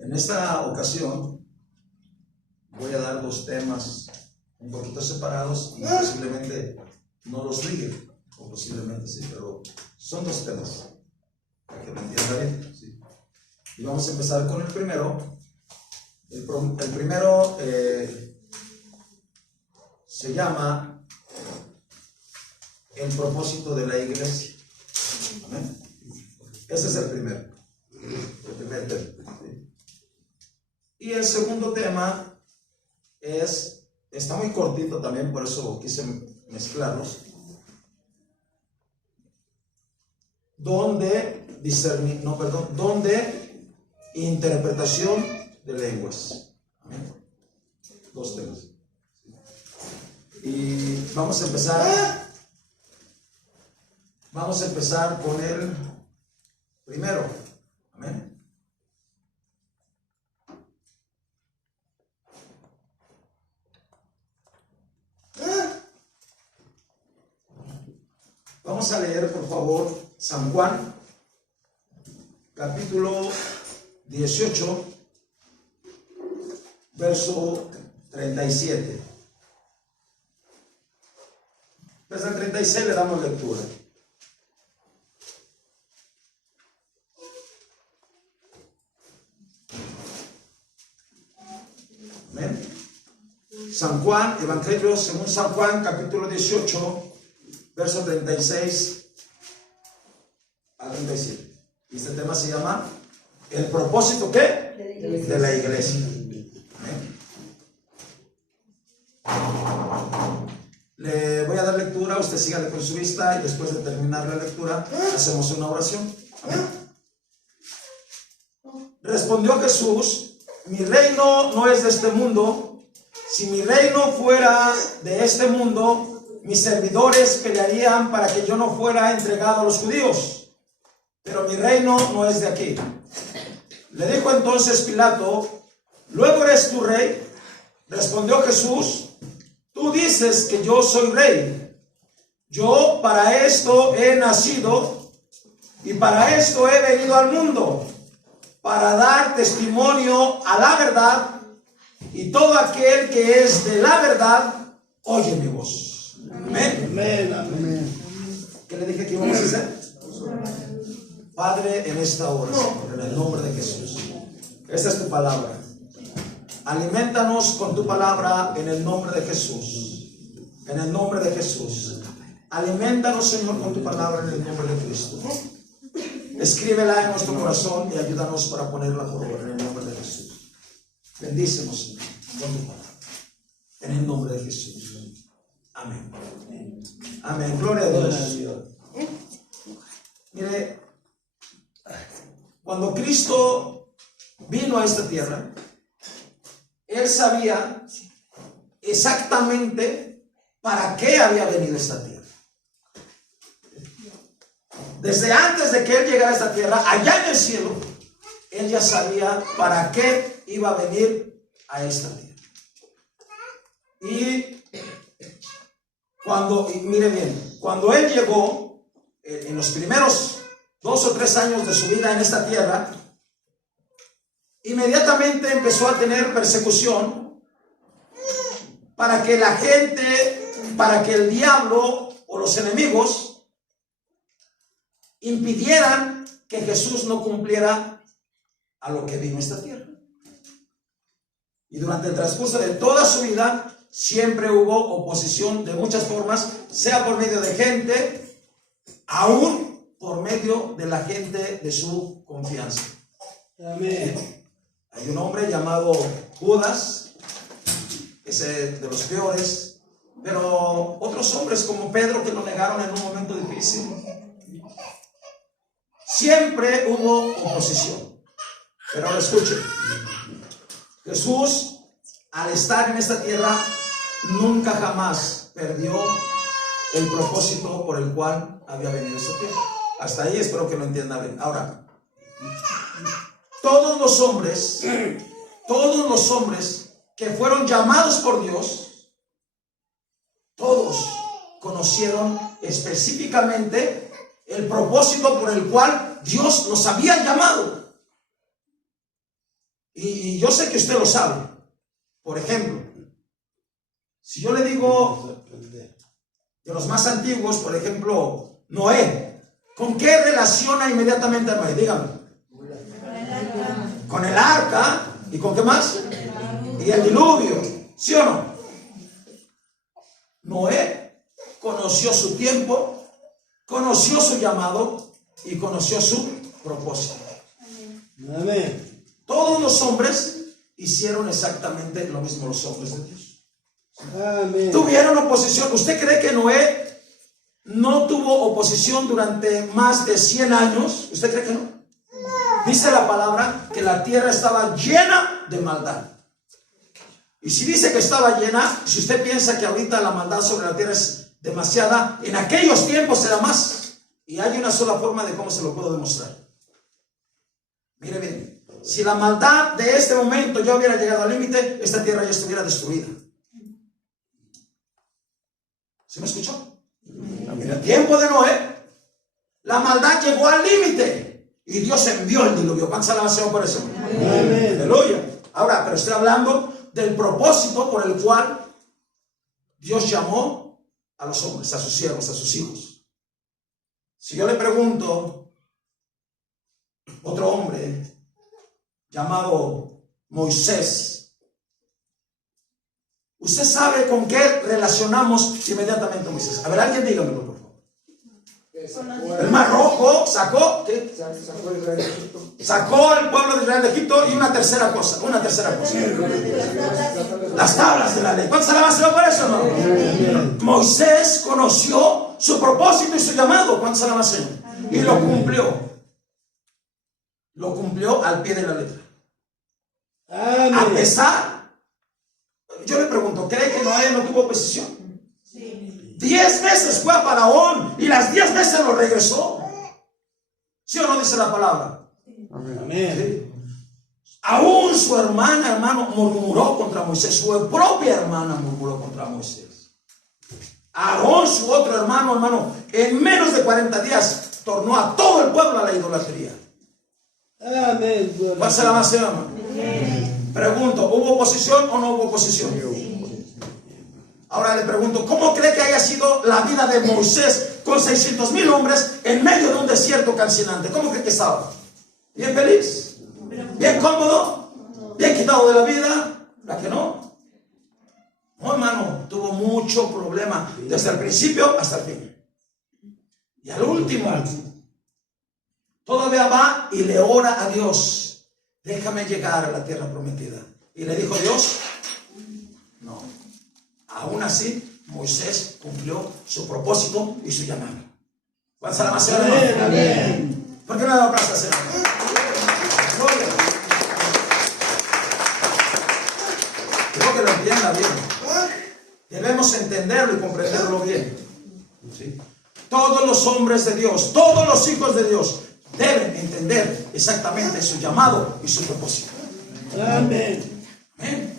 En esta ocasión voy a dar dos temas un poquito separados y posiblemente no los ligue, o posiblemente sí, pero son dos temas para que me entienda bien, ¿sí? Y vamos a empezar con el primero. El primero se llama el propósito de la iglesia. ¿Amén? Ese es el primero. El primer tema. ¿Sí? Y el segundo tema está muy cortito también, por eso quise mezclarlos. Donde interpretación de lenguas. ¿Amén? Dos temas. Y vamos a empezar con el primero. Amén. Vamos a leer, por favor, San Juan, capítulo 18, verso 37. Desde el 36 le damos lectura. Amén. San Juan, Evangelio según San Juan, capítulo 18, verso 36 al 37. Y este tema se llama el propósito, ¿qué? De la iglesia. Amén. Le voy a dar lectura, usted sígale con su vista y después de terminar la lectura hacemos una oración. Amén. Respondió Jesús: mi reino no es de este mundo. Si mi reino fuera de este mundo, mis servidores pelearían para que yo no fuera entregado a los judíos. Pero mi reino no es de aquí. Le dijo entonces Pilato: ¿luego eres tú rey? Respondió Jesús: tú dices que yo soy rey. Yo para esto he nacido y para esto he venido al mundo, para dar testimonio a la verdad, y todo aquel que es de la verdad oye mi voz. Amén. Amén. Amén. ¿Qué le dije que íbamos a hacer? Padre, en esta hora, Señor, en el nombre de Jesús, esta es tu palabra. Aliméntanos con tu palabra en el nombre de Jesús. En el nombre de Jesús. Aliméntanos, Señor, con tu palabra en el nombre de Cristo. Escríbela en nuestro corazón y ayúdanos para ponerla por obra en el nombre de Jesús. Bendícenos, Señor, con tu palabra. En el nombre de Jesús. Amén. Amén. Gloria a Dios. Mire, cuando Cristo vino a esta tierra, Él sabía exactamente para qué había venido a esta tierra. Desde antes de que Él llegara a esta tierra, allá en el cielo, Él ya sabía para qué iba a venir a esta tierra. Y mire bien, cuando Él llegó, en los primeros 2 o 3 años de su vida en esta tierra, inmediatamente empezó a tener persecución para que la gente, para que el diablo o los enemigos impidieran que Jesús no cumpliera a lo que vino a esta tierra. Y durante el transcurso de toda su vida siempre hubo oposición de muchas formas, sea por medio de gente, aún por medio de la gente de su confianza. Amén. Hay un hombre llamado Judas, ese de los peores, pero otros hombres como Pedro que lo negaron en un momento difícil. Siempre hubo oposición. Pero ahora escuchen, Jesús, al estar en esta tierra, nunca jamás perdió el propósito por el cual había venido a esta tierra. Hasta ahí espero que lo entiendan bien. Ahora, todos los hombres que fueron llamados por Dios, todos conocieron específicamente el propósito por el cual Dios los había llamado. Y yo sé que usted lo sabe. Por ejemplo, si yo le digo de los más antiguos, por ejemplo, Noé, ¿con qué relaciona inmediatamente a Noé? Dígame. Con el arca. ¿Y con qué más? Y el diluvio. ¿Sí o no? Noé conoció su tiempo, conoció su llamado y conoció su propósito. Amén. Todos los hombres hicieron exactamente lo mismo, los hombres de Dios. Amén. Tuvieron oposición. ¿Usted cree que Noé no tuvo oposición durante más de 100 años? ¿Usted cree que no? Dice la palabra que la tierra estaba llena de maldad. Y si dice que estaba llena, si usted piensa que ahorita la maldad sobre la tierra es demasiada, en aquellos tiempos era más. Y hay una sola forma de cómo se lo puedo demostrar. Mire bien, si la maldad de este momento ya hubiera llegado al límite, esta tierra ya estuviera destruida. ¿Sí me escuchó? En el tiempo de Noé, la maldad llegó al límite y Dios envió el diluvio. ¿Cuántas alabanzas por eso? Amén. Aleluya. Ahora, pero estoy hablando del propósito por el cual Dios llamó a los hombres, a sus siervos, a sus hijos. Si yo le pregunto, otro hombre llamado Moisés, ¿usted sabe con qué relacionamos inmediatamente a Moisés? A ver, alguien dígamelo, por favor. El Mar Rojo sacó, ¿qué? Sacó al pueblo de Israel de Egipto y una tercera cosa. Las tablas de la ley. ¿Cuántas alabanzas por eso, hermano? Moisés conoció su propósito y su llamado. ¿Cuántas alabanzas? Y lo cumplió. Lo cumplió al pie de la letra. Amén. A pesar, yo le pregunto, ¿cree que Noé no tuvo oposición? 10 veces fue a Faraón y las 10 veces lo regresó. ¿Sí o no dice la palabra? Amén. ¿Sí? Aún su hermana, hermano, murmuró contra Moisés. Su propia hermana murmuró contra Moisés. Aarón, su otro hermano, en menos de 40 días tornó a todo el pueblo a la idolatría. Amén. ¿Cuál será más, hermano? Pregunto, ¿hubo oposición o no hubo oposición? Ahora le pregunto, ¿cómo cree que haya sido la vida de Moisés con 600,000 hombres en medio de un desierto calcinante? ¿Cómo cree que estaba? ¿Bien feliz? ¿Bien cómodo? ¿Bien quitado de la vida? ¿La que no? No, hermano, tuvo mucho problema desde el principio hasta el fin. Y al último, todavía va y le ora a Dios. Déjame llegar a la tierra prometida. Y le dijo Dios, no. Aún así, Moisés cumplió su propósito y su llamado. ¿Cuántas alabanzas? Amén. ¿Por qué no le aplausos, Señor? Gloria. Quiero que lo entienda bien. Debemos entenderlo y comprenderlo bien. ¿Sí? Todos los hombres de Dios, todos los hijos de Dios deben entender exactamente su llamado y su propósito. Amén. Amén.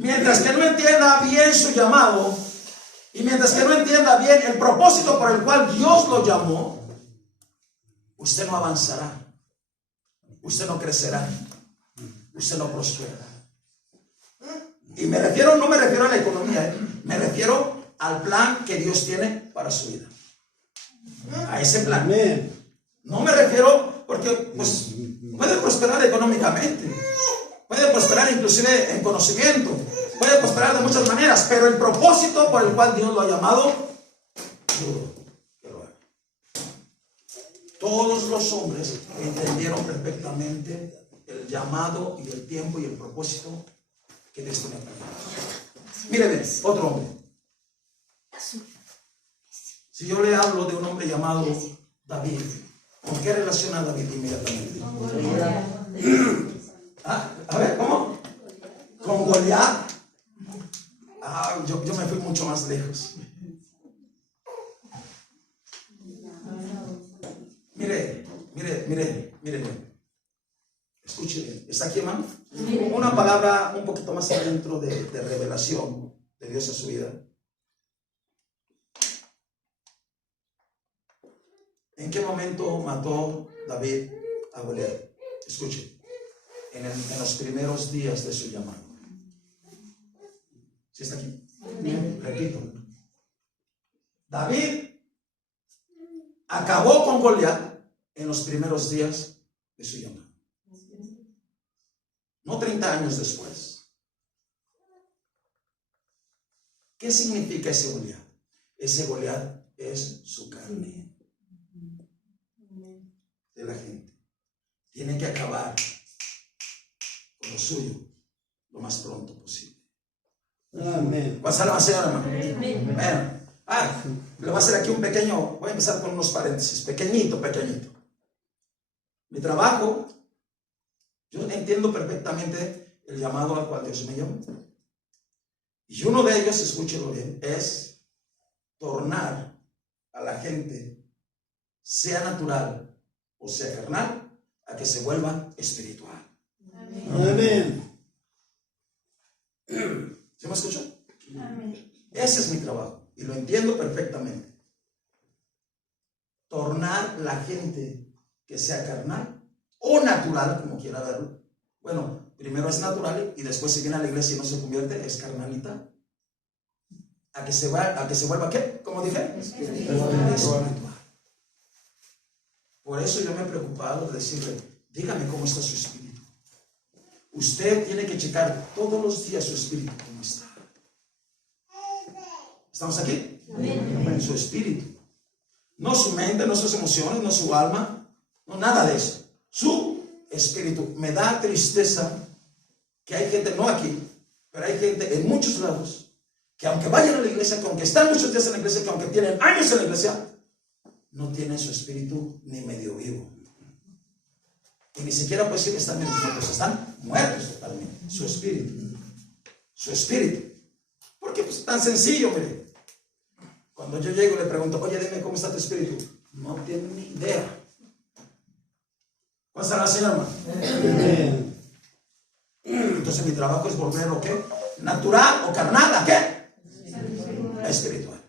Mientras que no entienda bien su llamado y mientras que no entienda bien el propósito por el cual Dios lo llamó, usted no avanzará, usted no crecerá, usted no prosperará. Y no me refiero a la economía, me refiero al plan que Dios tiene para su vida. A ese plan. Amén. No me refiero porque pues puede prosperar económicamente, puede prosperar inclusive en conocimiento, puede prosperar de muchas maneras, pero el propósito por el cual Dios lo ha llamado, dudo que lo haga. Todos los hombres entendieron perfectamente el llamado y el tiempo y el propósito que Dios tenía para ellos. Mire bien, otro hombre. Si yo le hablo de un hombre llamado David, ¿con qué relaciona David inmediatamente? A ver, ¿cómo? Con Goliat. Yo me fui mucho más lejos. Mire. Escuche bien. ¿Está aquí, hermano? Una palabra un poquito más adentro de revelación de Dios a su vida. ¿En qué momento mató David a Goliat? Escuche. en los primeros días de su llamado. ¿Sí está aquí? Repito. David acabó con Goliat en los primeros días de su llamado. No 30 años después. ¿Qué significa ese Goliat? Ese Goliat es su carne de la gente. Tiene que acabar con lo suyo lo más pronto posible. Amén. ¿Cuál será la señora, hermano? Bueno, le voy a hacer aquí un pequeño, voy a empezar con unos paréntesis, pequeñito. Mi trabajo, yo entiendo perfectamente el llamado al cual Dios me llamó. Y uno de ellos, escúchelo bien, es tornar a la gente, sea natural o sea carnal, a que se vuelva espiritual. Amén. ¿Se me escuchó? Amén. Ese es mi trabajo y lo entiendo perfectamente. Tornar la gente que sea carnal o natural, como quiera verlo. Bueno, primero es natural y después si viene a la iglesia y no se convierte, es carnalita. A que se vuelva, ¿qué? ¿Cómo dije? Espiritual. Por eso yo me he preocupado de decirle, dígame cómo está su espíritu. Usted tiene que checar todos los días su espíritu, cómo está. ¿Estamos aquí? Amén. Su espíritu. No su mente, no sus emociones, no su alma, no nada de eso. Su espíritu. Me da tristeza que hay gente, no aquí, pero hay gente en muchos lados, que aunque vayan a la iglesia, que aunque están muchos días en la iglesia, que aunque tienen años en la iglesia, no tienen su espíritu ni medio vivo. Y ni siquiera puede decir que están muertos, están muertos totalmente. Su espíritu. Su espíritu. Porque pues tan sencillo, mire. Cuando yo llego y le pregunto, oye, dime cómo está tu espíritu. No tiene ni idea. ¿Cuál será la señora? Entonces mi trabajo es volverlo, ¿qué? Natural o carnal, ¿a qué? Espiritual.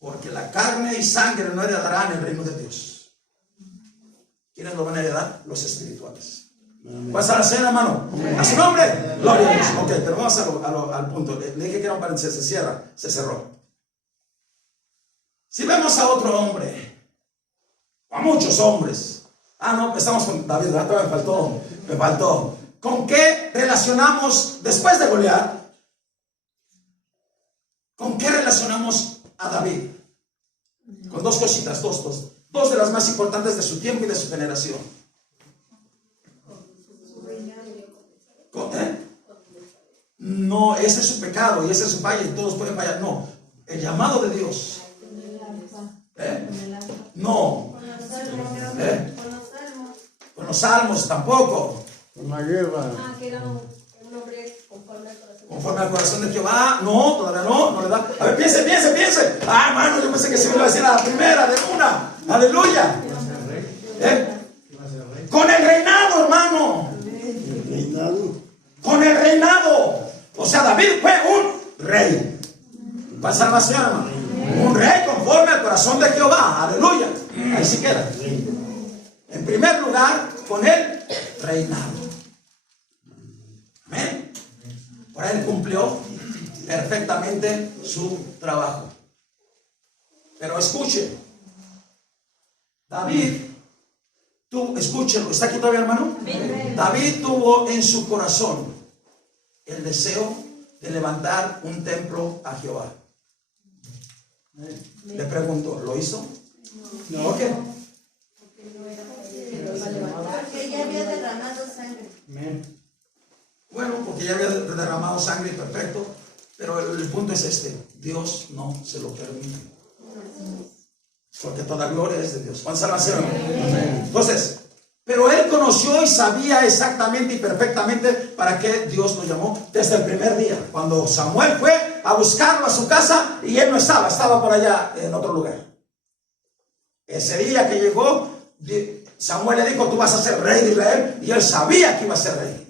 Porque la carne y sangre no heredarán el reino de Dios. ¿Quiénes lo van a heredar? Los espirituales. ¿Cuál será la señora, hermano? ¿A su nombre? Gloria a Dios. Ok, pero vamos al punto. Le dije que era un paréntesis, se cierra, se cerró. Si vemos a otro hombre, a muchos hombres. No, estamos con David, ¿verdad? Me faltó. ¿Con qué relacionamos después de Goliat? ¿Con qué relacionamos a David? Con dos cositas, dos de las más importantes de su tiempo y de su generación. No, ese es su pecado y ese es su falla y todos pueden fallar. No, el llamado de Dios. No. Con los salmos tampoco. Con la guerra. Que era un hombre conforme al corazón. Conforme al corazón de Jehová. No, todavía no le da. A ver, piense. Hermano, yo pensé que se me iba a decir a la primera, de una. Aleluya. Con el reinado, hermano. Con el reinado. O sea, David fue un rey. Para salvación, hermano. Un rey conforme al corazón de Jehová. Aleluya. Ahí sí queda. En primer lugar, con el reinado. Amén. Por él cumplió perfectamente su trabajo. Pero escuche. David, escúchelo, ¿está aquí todavía, hermano? David tuvo en su corazón el deseo de levantar un templo a Jehová. Le pregunto, ¿lo hizo? No. ¿Por qué? Porque ya había derramado sangre. Bueno, porque ya había derramado sangre, perfecto. Pero el punto es este: Dios no se lo permite. Porque toda gloria es de Dios. ¿Cuál salvación? Entonces, pero él conoció y sabía exactamente y perfectamente para qué Dios lo llamó desde el primer día. Cuando Samuel fue a buscarlo a su casa y él no estaba por allá en otro lugar. Ese día que llegó, Samuel le dijo: tú vas a ser rey de Israel, y él sabía que iba a ser rey.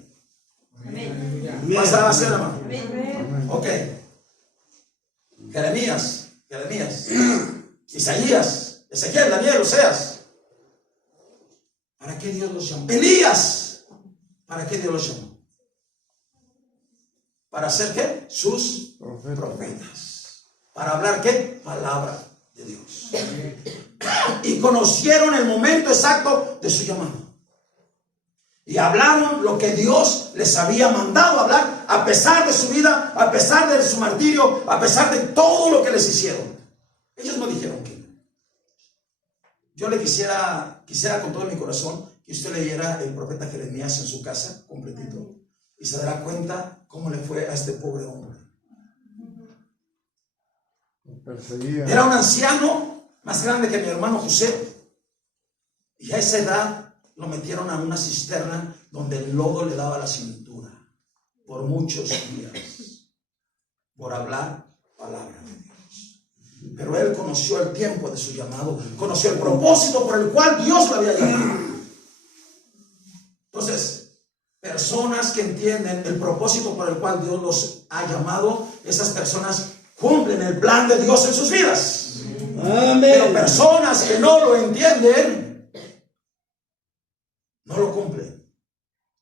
¿Cuál salvación, hermano? Ok. Jeremías, Isaías, Ezequiel, Daniel, Oseas. ¿Para qué Dios los llamó? Elías. ¿Para qué Dios los llamó? ¿Para hacer qué? Sus Profeta. profetas. ¿Para hablar qué? Palabra de Dios. Y conocieron el momento exacto de su llamado. Y hablaron lo que Dios les había mandado hablar, a pesar de su vida, a pesar de su martirio, a pesar de todo lo que les hicieron. Ellos no dijeron que no. Yo le quisiera con todo mi corazón que usted leyera el profeta Jeremías en su casa, completito, y se dará cuenta cómo le fue a este pobre hombre. Lo perseguía. Era un anciano más grande que mi hermano José, y a esa edad lo metieron a una cisterna donde el lodo le daba la cintura por muchos días, por hablar palabra de Dios. Pero él conoció el tiempo de su llamado, conoció el propósito por el cual Dios lo había llamado. Entonces, personas que entienden el propósito por el cual Dios los ha llamado, esas personas cumplen el plan de Dios en sus vidas. Amén. Pero personas que no lo entienden, no lo cumplen.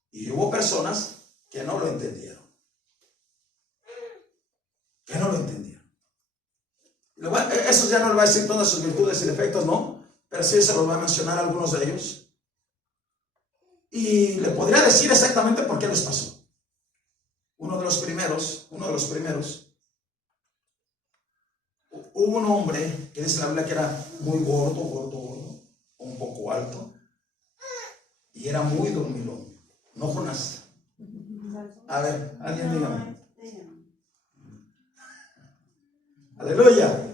Y hubo personas que no lo entendieron. Que no lo entendieron. Eso ya no le va a decir todas sus virtudes y defectos, no. Pero sí se los va a mencionar algunos de ellos. Y le podría decir exactamente por qué les pasó. Uno de los primeros, hubo un hombre que dice la Biblia que era muy gordo, un poco alto. Y era muy dormilón. No Jonás. A ver, alguien dígame. Aleluya.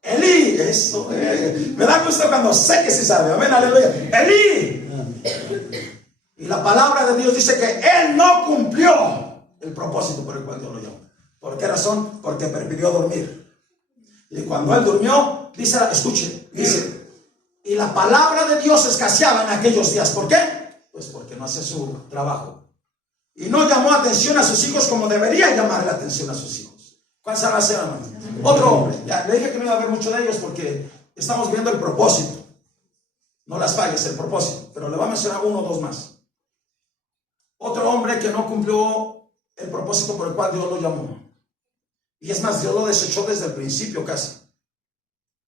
Elí, eso. Me da gusto cuando sé que sí sabe. Amén, aleluya. Elí. Y la palabra de Dios dice que él no cumplió el propósito por el cual Dios lo llamó. ¿Por qué razón? Porque prefirió dormir. Y cuando él durmió, dice, escuche, dice, y la palabra de Dios escaseaba en aquellos días. ¿Por qué? Pues porque no hace su trabajo. Y no llamó atención a sus hijos como debería llamar la atención a sus hijos. ¿Cuál será, hermano? Otro hombre. Ya le dije que no iba a haber mucho de ellos porque estamos viendo el propósito. No las falles, el propósito. Pero le voy a mencionar uno o dos más. Otro hombre que no cumplió el propósito por el cual Dios lo llamó. Y es más, Dios lo desechó desde el principio casi.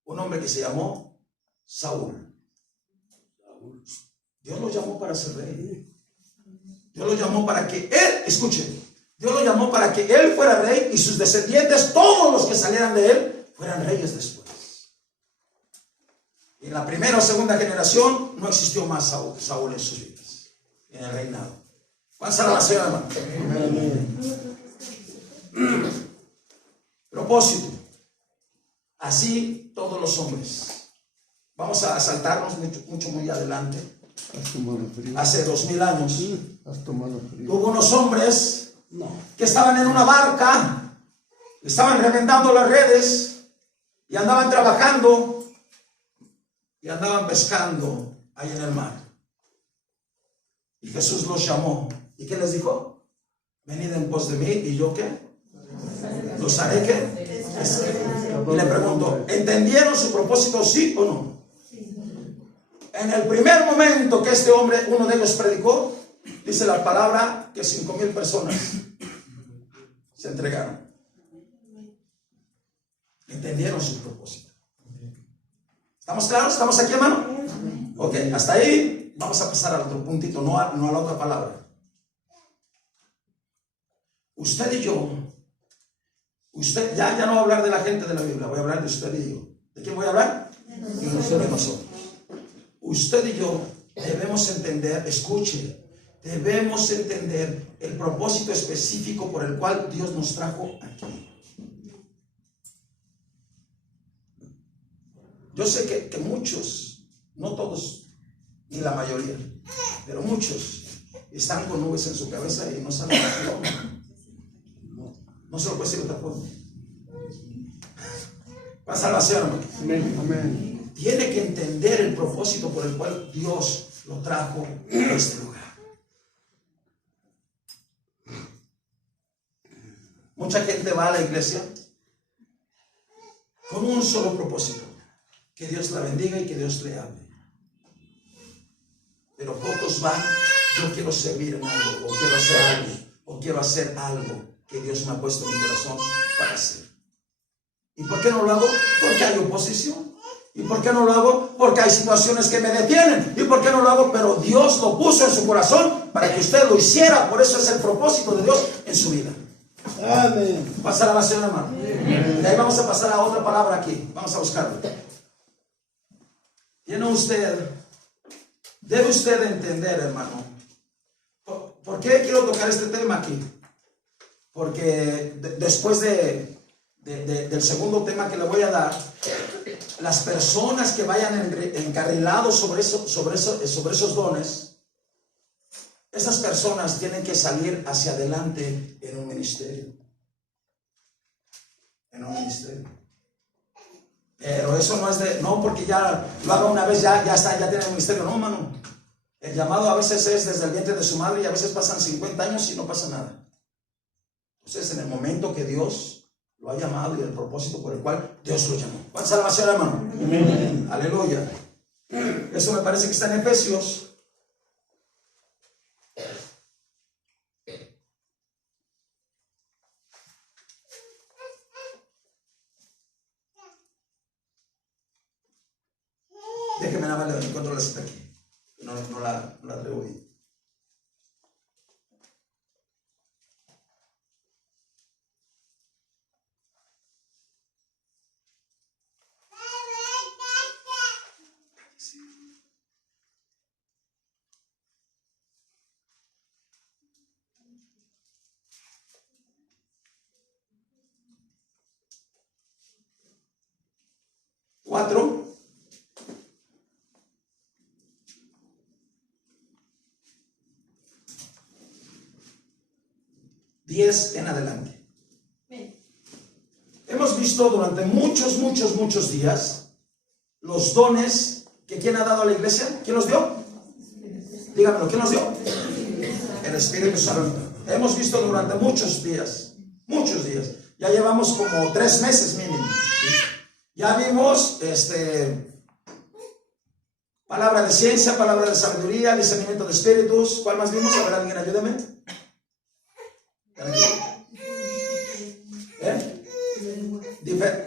Un hombre que se llamó Saúl. Dios lo llamó para ser rey. Dios lo llamó para que él, escuche, Dios lo llamó para que él fuera rey y sus descendientes, todos los que salieran de él, fueran reyes después. Y en la primera o segunda generación no existió más Saúl en sus vidas, en el reinado. ¿Cuál será la señora, hermano? Propósito. Así todos los hombres. Vamos a saltarnos mucho muy adelante. Hace 2000 años hubo unos hombres que estaban en una barca, estaban reventando las redes y andaban trabajando y andaban pescando ahí en el mar. Y Jesús los llamó. ¿Y qué les dijo? Venid en pos de mí. ¿Y yo qué? ¿Los haré qué? Y le pregunto, ¿entendieron su propósito, sí o no? En el primer momento que este hombre, uno de ellos predicó, dice la palabra que 5,000 personas se entregaron. Entendieron su propósito. ¿Estamos claros? ¿Estamos aquí, hermano? Ok, hasta ahí vamos a pasar al otro puntito, no a la otra palabra. Usted y yo, ya no voy a hablar de la gente de la Biblia, voy a hablar de usted y yo. ¿De quién voy a hablar? De nosotros. Usted y yo debemos entender, escuche, debemos entender el propósito específico por el cual Dios nos trajo aquí. Yo sé que muchos, no todos, ni la mayoría, pero muchos están con nubes en su cabeza y no saben qué. No se lo puede decir de otra forma. Para salvación. Amén. Tiene que entender el propósito por el cual Dios lo trajo a este lugar. Mucha gente va a la iglesia con un solo propósito: que Dios la bendiga y que Dios le hable. pero pocos van. Yo quiero servir en algo, o quiero hacer algo, o quiero hacer algo que Dios me ha puesto en mi corazón para hacer. ¿Y por qué no lo hago? Porque hay oposición. ¿Y por qué no lo hago? Porque hay situaciones que me detienen. ¿Y por qué no lo hago? Pero Dios lo puso en su corazón para que usted lo hiciera. Por eso es el propósito de Dios en su vida. Amén. Pasa la oración, hermano. De ahí vamos a pasar a otra palabra aquí. Vamos a buscarlo. Debe usted entender, hermano. ¿Por qué quiero tocar este tema aquí? Porque después del segundo tema que le voy a dar, las personas que vayan encarrilados sobre esos dones, esas personas tienen que salir hacia adelante en un ministerio. En un ministerio. Pero eso no es no porque ya lo haga una vez, ya tiene el ministerio. No, hermano. El llamado a veces es desde el vientre de su madre y a veces pasan 50 años y no pasa nada. Entonces, en el momento que Dios lo ha llamado y el propósito por el cual Dios lo llamó. ¿Cuánta salvación, hermano? Amén. Aleluya. Eso me parece que está en Efesios. Déjeme nada más, le encuentro la cita aquí. No la traigo ahí. Cuatro. Diez en adelante. Hemos visto durante muchos días los dones que ¿quién ha dado a la iglesia? ¿Quién los dio? Dígamelo, ¿quién los dio? El Espíritu Santo. Hemos visto durante muchos días. Ya llevamos como 3 meses mínimo. Ya vimos palabra de ciencia, palabra de sabiduría, discernimiento de espíritus. ¿Cuál más vimos? A ver, alguien ayúdeme.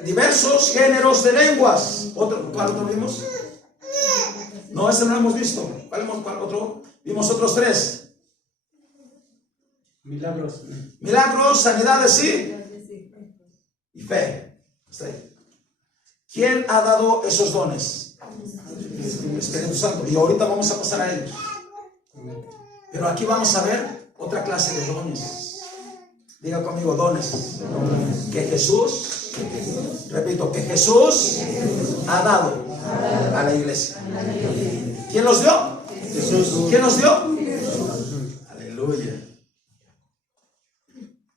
Diversos géneros de lenguas. ¿Cuál otro vimos? No, ese no lo hemos visto. ¿Cuál otro? Vimos otros 3. Milagros, sanidades y fe. Está ahí. ¿Quién ha dado esos dones? El Espíritu Santo. Y ahorita vamos a pasar a ellos. Pero aquí vamos a ver otra clase de dones. Diga conmigo, dones. Que Jesús, repito, que Jesús ha dado a la iglesia. ¿Quién los dio? Jesús. ¿Quién los dio? Aleluya.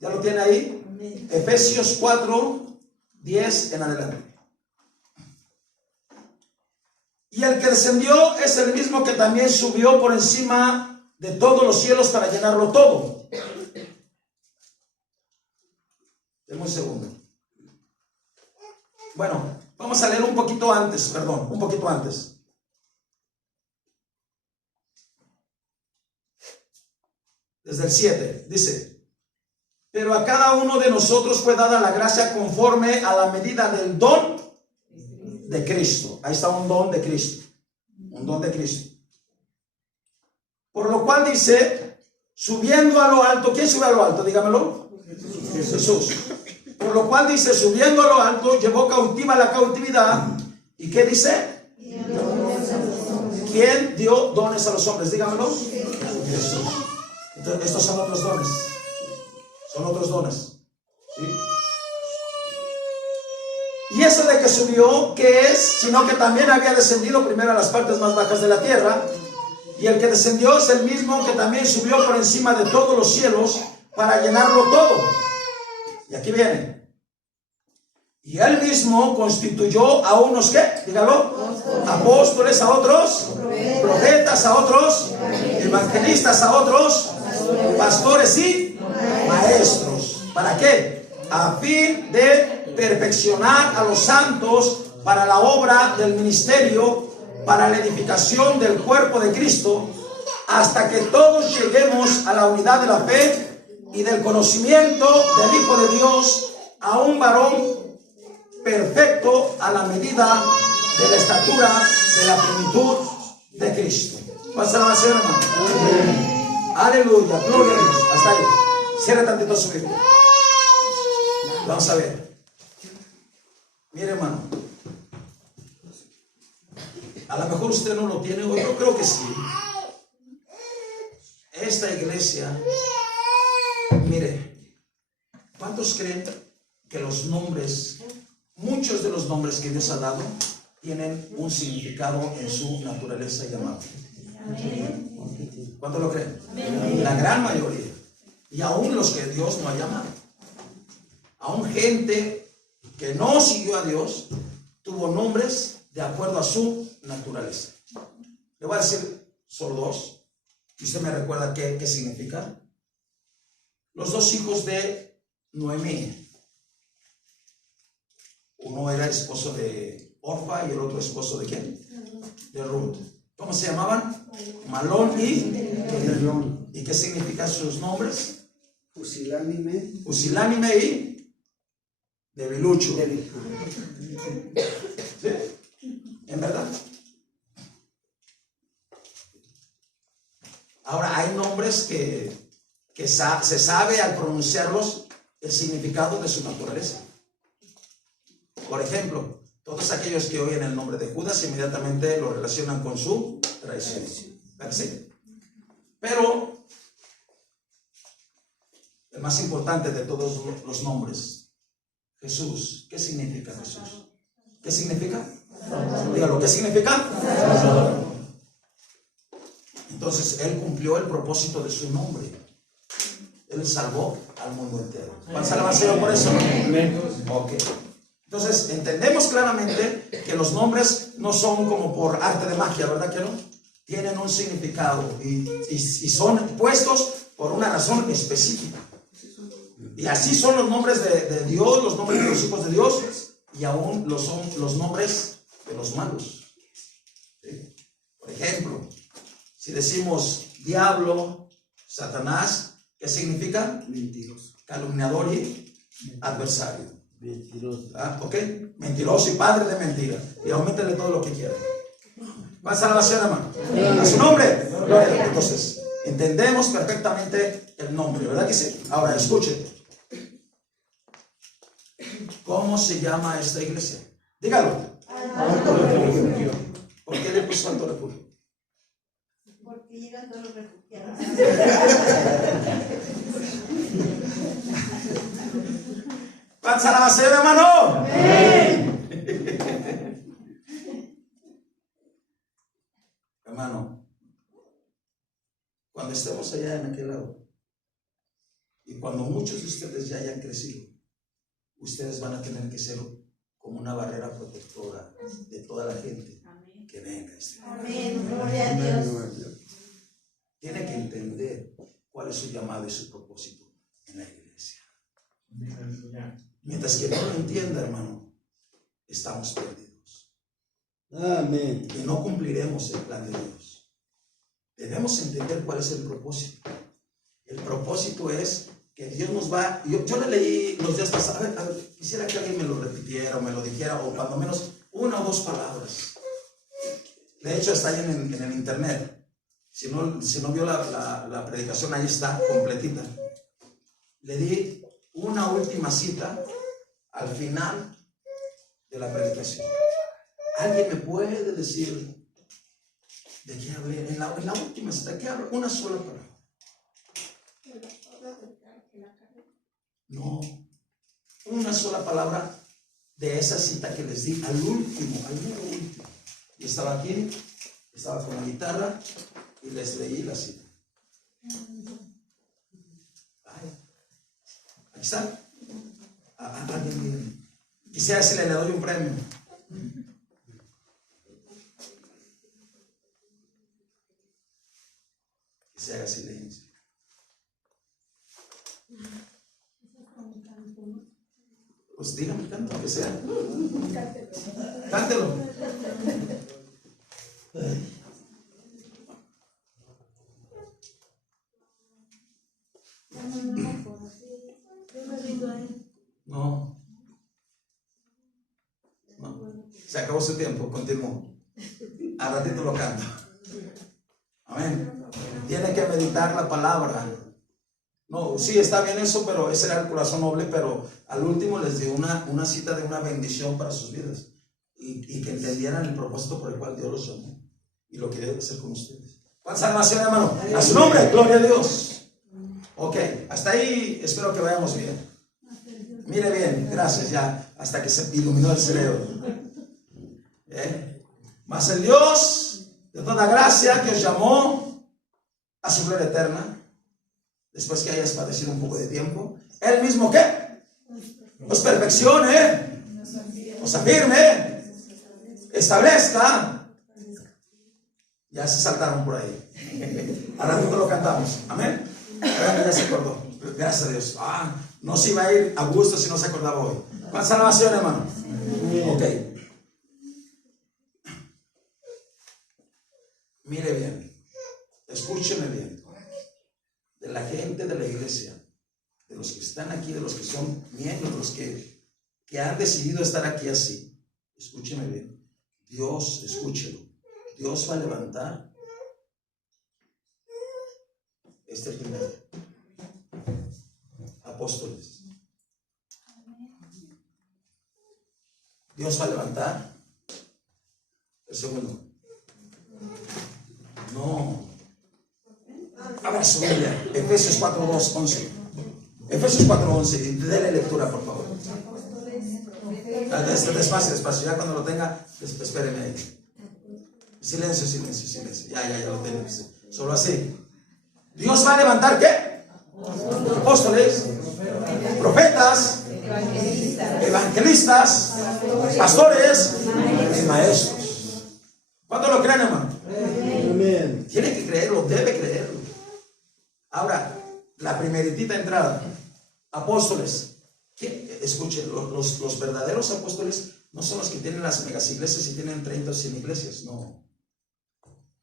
¿Ya lo tiene ahí? Efesios 4, 10 en adelante. Y el que descendió es el mismo que también subió por encima de todos los cielos para llenarlo todo. Deme un segundo. Bueno, vamos a leer un poquito antes. Desde el 7, dice: pero a cada uno de nosotros fue dada la gracia conforme a la medida del don de Cristo. Ahí está un don de Cristo. Un don de Cristo. Por lo cual dice, subiendo a lo alto. ¿Quién sube a lo alto? Dígamelo. Jesús. Por lo cual dice, subiendo a lo alto, llevó cautiva la cautividad. ¿Y qué dice? ¿Quién dio dones a los hombres? Dígamelo. Jesús. Entonces, estos son otros dones. ¿Sí? Y eso de que subió, ¿qué es? Sino que también había descendido primero a las partes más bajas de la tierra. Y el que descendió es el mismo que también subió por encima de todos los cielos para llenarlo todo. Y aquí viene. Y él mismo constituyó a unos, ¿qué? Dígalo. Apóstoles, a otros profetas, a otros evangelistas, a otros pastores y maestros. ¿Para qué? A fin de perfeccionar a los santos para la obra del ministerio, para la edificación del cuerpo de Cristo, hasta que todos lleguemos a la unidad de la fe y del conocimiento del Hijo de Dios, a un varón perfecto a la medida de la estatura de la plenitud de Cristo. Pasa la base, hermano. Aleluya, gloria a Dios. Hasta ahí. Cierra tantito su Biblia. Vamos a ver. Mire, hermano. A lo mejor usted no lo tiene, o yo creo que sí. Esta iglesia, mire, ¿cuántos creen que los nombres, muchos de los nombres que Dios ha dado, tienen un significado en su naturaleza llamada? ¿Cuántos lo creen? La gran mayoría. Y aún los que Dios no ha llamado. Aún gente que no siguió a Dios tuvo nombres de acuerdo a su naturaleza. Le voy a decir solo dos. Y usted me recuerda qué significa. Los dos hijos de Noemí. Uno era esposo de Orfa y el otro esposo de ¿quién? De Ruth. ¿Cómo se llamaban? Malón y Kelión. ¿Y qué significan sus nombres? Pusilánime. Y Debilucho. ¿Sí? ¿En verdad? Ahora, hay nombres que se sabe al pronunciarlos el significado de su naturaleza. Por ejemplo, todos aquellos que oyen el nombre de Judas inmediatamente lo relacionan con su traición. ¿Verdad que sí? Pero el más importante de todos los nombres, Jesús. ¿Qué significa Jesús? ¿Qué significa? Dígalo, ¿qué significa? Entonces, Él cumplió el propósito de su nombre. Él salvó al mundo entero. ¿Cuál salvación por eso? Ok. Entonces, entendemos claramente que los nombres no son como por arte de magia, ¿verdad que no? Tienen un significado y son puestos por una razón específica. Y así son los nombres de Dios, los nombres de los hijos de Dios, y aún son los nombres de los malos. ¿Sí? Por ejemplo, si decimos diablo, Satanás, ¿qué significa? Mentiroso. Calumniador y adversario. Mentiroso. ¿Ok? Mentiroso y padre de mentira. Y auméntele todo lo que quiera. Pasa la oración, hermano. A su nombre. Gloria. Entonces, entendemos perfectamente el nombre, ¿verdad que sí? Ahora, escuchen. ¿Cómo se llama esta iglesia? Dígalo. Alto refugio. ¿Por qué le puso alto refugio? Porque llegan todos los refugiados. ¡Pasa la base, hermano! Hermano, cuando estemos allá en aquel lado, y cuando muchos de ustedes ya hayan crecido, ustedes van a tener que ser como una barrera protectora de toda la gente que venga a este lugar. Amén. Gloria a Dios. Tiene que entender cuál es su llamado y su propósito en la iglesia. Mientras que no lo entienda, hermano, estamos perdidos. Amén. Y no cumpliremos el plan de Dios. Debemos entender cuál es el propósito. El propósito es que Dios nos va. Yo le leí los días pasados. A ver, quisiera que alguien me lo repitiera o me lo dijera, o cuando menos una o dos palabras. De hecho, está ahí en el internet. Si no vio la predicación, ahí está, completita. Le di una última cita al final de la predicación. ¿Alguien me puede decir de qué hablé? En la última cita, ¿de qué hablé? Una sola palabra. No, una sola palabra de esa cita que les di al último. Y estaba aquí, estaba con la guitarra y les leí la cita. Ay, aquí está. Alguien miren. Quisiera decirle, le doy un premio. Que se haga silencio. Pues dígame, canto, que sea. Cántelo. No. No. Se acabó su tiempo, continuó. Al ratito lo canto. Amén. Tiene que meditar la palabra. No, sí, está bien eso, pero ese era el corazón noble, pero al último les dio una cita de una bendición para sus vidas. Y que entendieran el propósito por el cual Dios los llamó. Y lo quiere hacer con ustedes. ¿Cuál salvación, hermano? A su nombre, gloria a Dios. Ok, hasta ahí espero que vayamos bien. Mire bien, gracias ya, hasta que se iluminó el cerebro. Mas el Dios de toda gracia que os llamó a su gloria eterna, después que hayas padecido un poco de tiempo, Él mismo ¿qué? Os perfeccione, os afirme, establezca. Ya se saltaron por ahí. Ahora mismo lo cantamos. Amén. Ya se acordó. Gracias a Dios. No se iba a ir a gusto si no se acordaba hoy. ¿Cuál salvación, hermano? Ok. Mire bien. Escúcheme bien. De la gente de la iglesia, de los que están aquí, de los que son miembros, de los que han decidido estar aquí así. Escúcheme bien. Dios, escúchelo. Dios va a levantar este primero. Apóstoles. Dios va a levantar el segundo. No. Abra su Biblia. Efesios 4:11. Efesios 4:11. Y déle lectura, por favor. Despacio. Ya cuando lo tenga, espéreme ahí. Silencio. Ya lo tengo. Solo así. Dios va a levantar ¿qué? Apóstoles, profetas, evangelistas, pastores y maestros. ¿Cuántos lo creen, hermano? Amén. Tiene que creerlo, debe creerlo. Ahora, la primeritita entrada. Apóstoles. Escuchen, los verdaderos apóstoles no son los que tienen las megas iglesias y tienen 30 o 100 iglesias, no.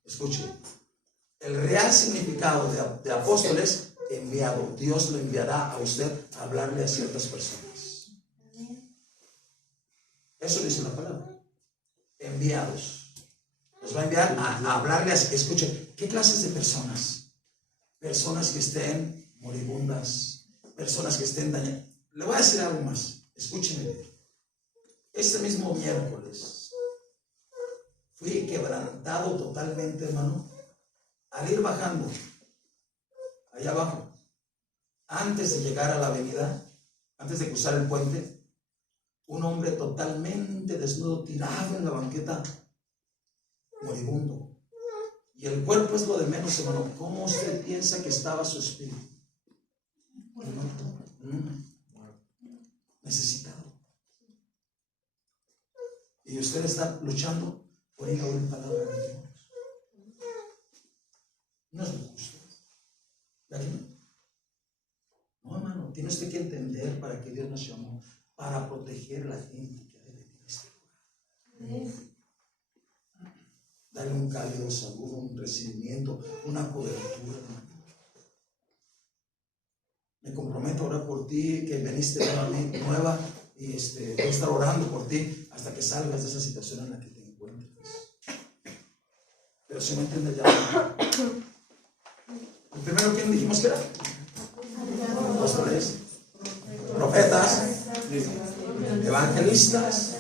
Escuche, el real significado de apóstoles, enviado. Dios lo enviará a usted a hablarle a ciertas personas. Eso dice la palabra. Enviados. Los va a enviar a hablarle a, escuche, ¿qué clases de personas? Personas que estén moribundas, personas que estén dañadas. Le voy a decir algo más, escúcheme bien. Este mismo miércoles fui quebrantado totalmente, hermano, al ir bajando allá abajo, antes de llegar a la avenida, antes de cruzar el puente, un hombre totalmente desnudo, tirado en la banqueta, moribundo. Y el cuerpo es lo de menos, hermano. ¿Cómo usted piensa que estaba su espíritu? Necesitado. Y usted está luchando por ir a oír palabra de Dios. No es lo justo. ¿Verdad? No, hermano, tiene usted que entender para qué Dios nos llamó, para proteger a la gente que ha de venir a este lugar. Darle un cálido saludo, un recibimiento, una cobertura, hermano. Me comprometo a orar por ti, que veniste nueva, y voy a estar orando por ti hasta que salgas de esa situación en la que te encuentres. Pero si no entiendes ya. El primero, ¿quién dijimos que era? Apóstoles, profetas, evangelistas,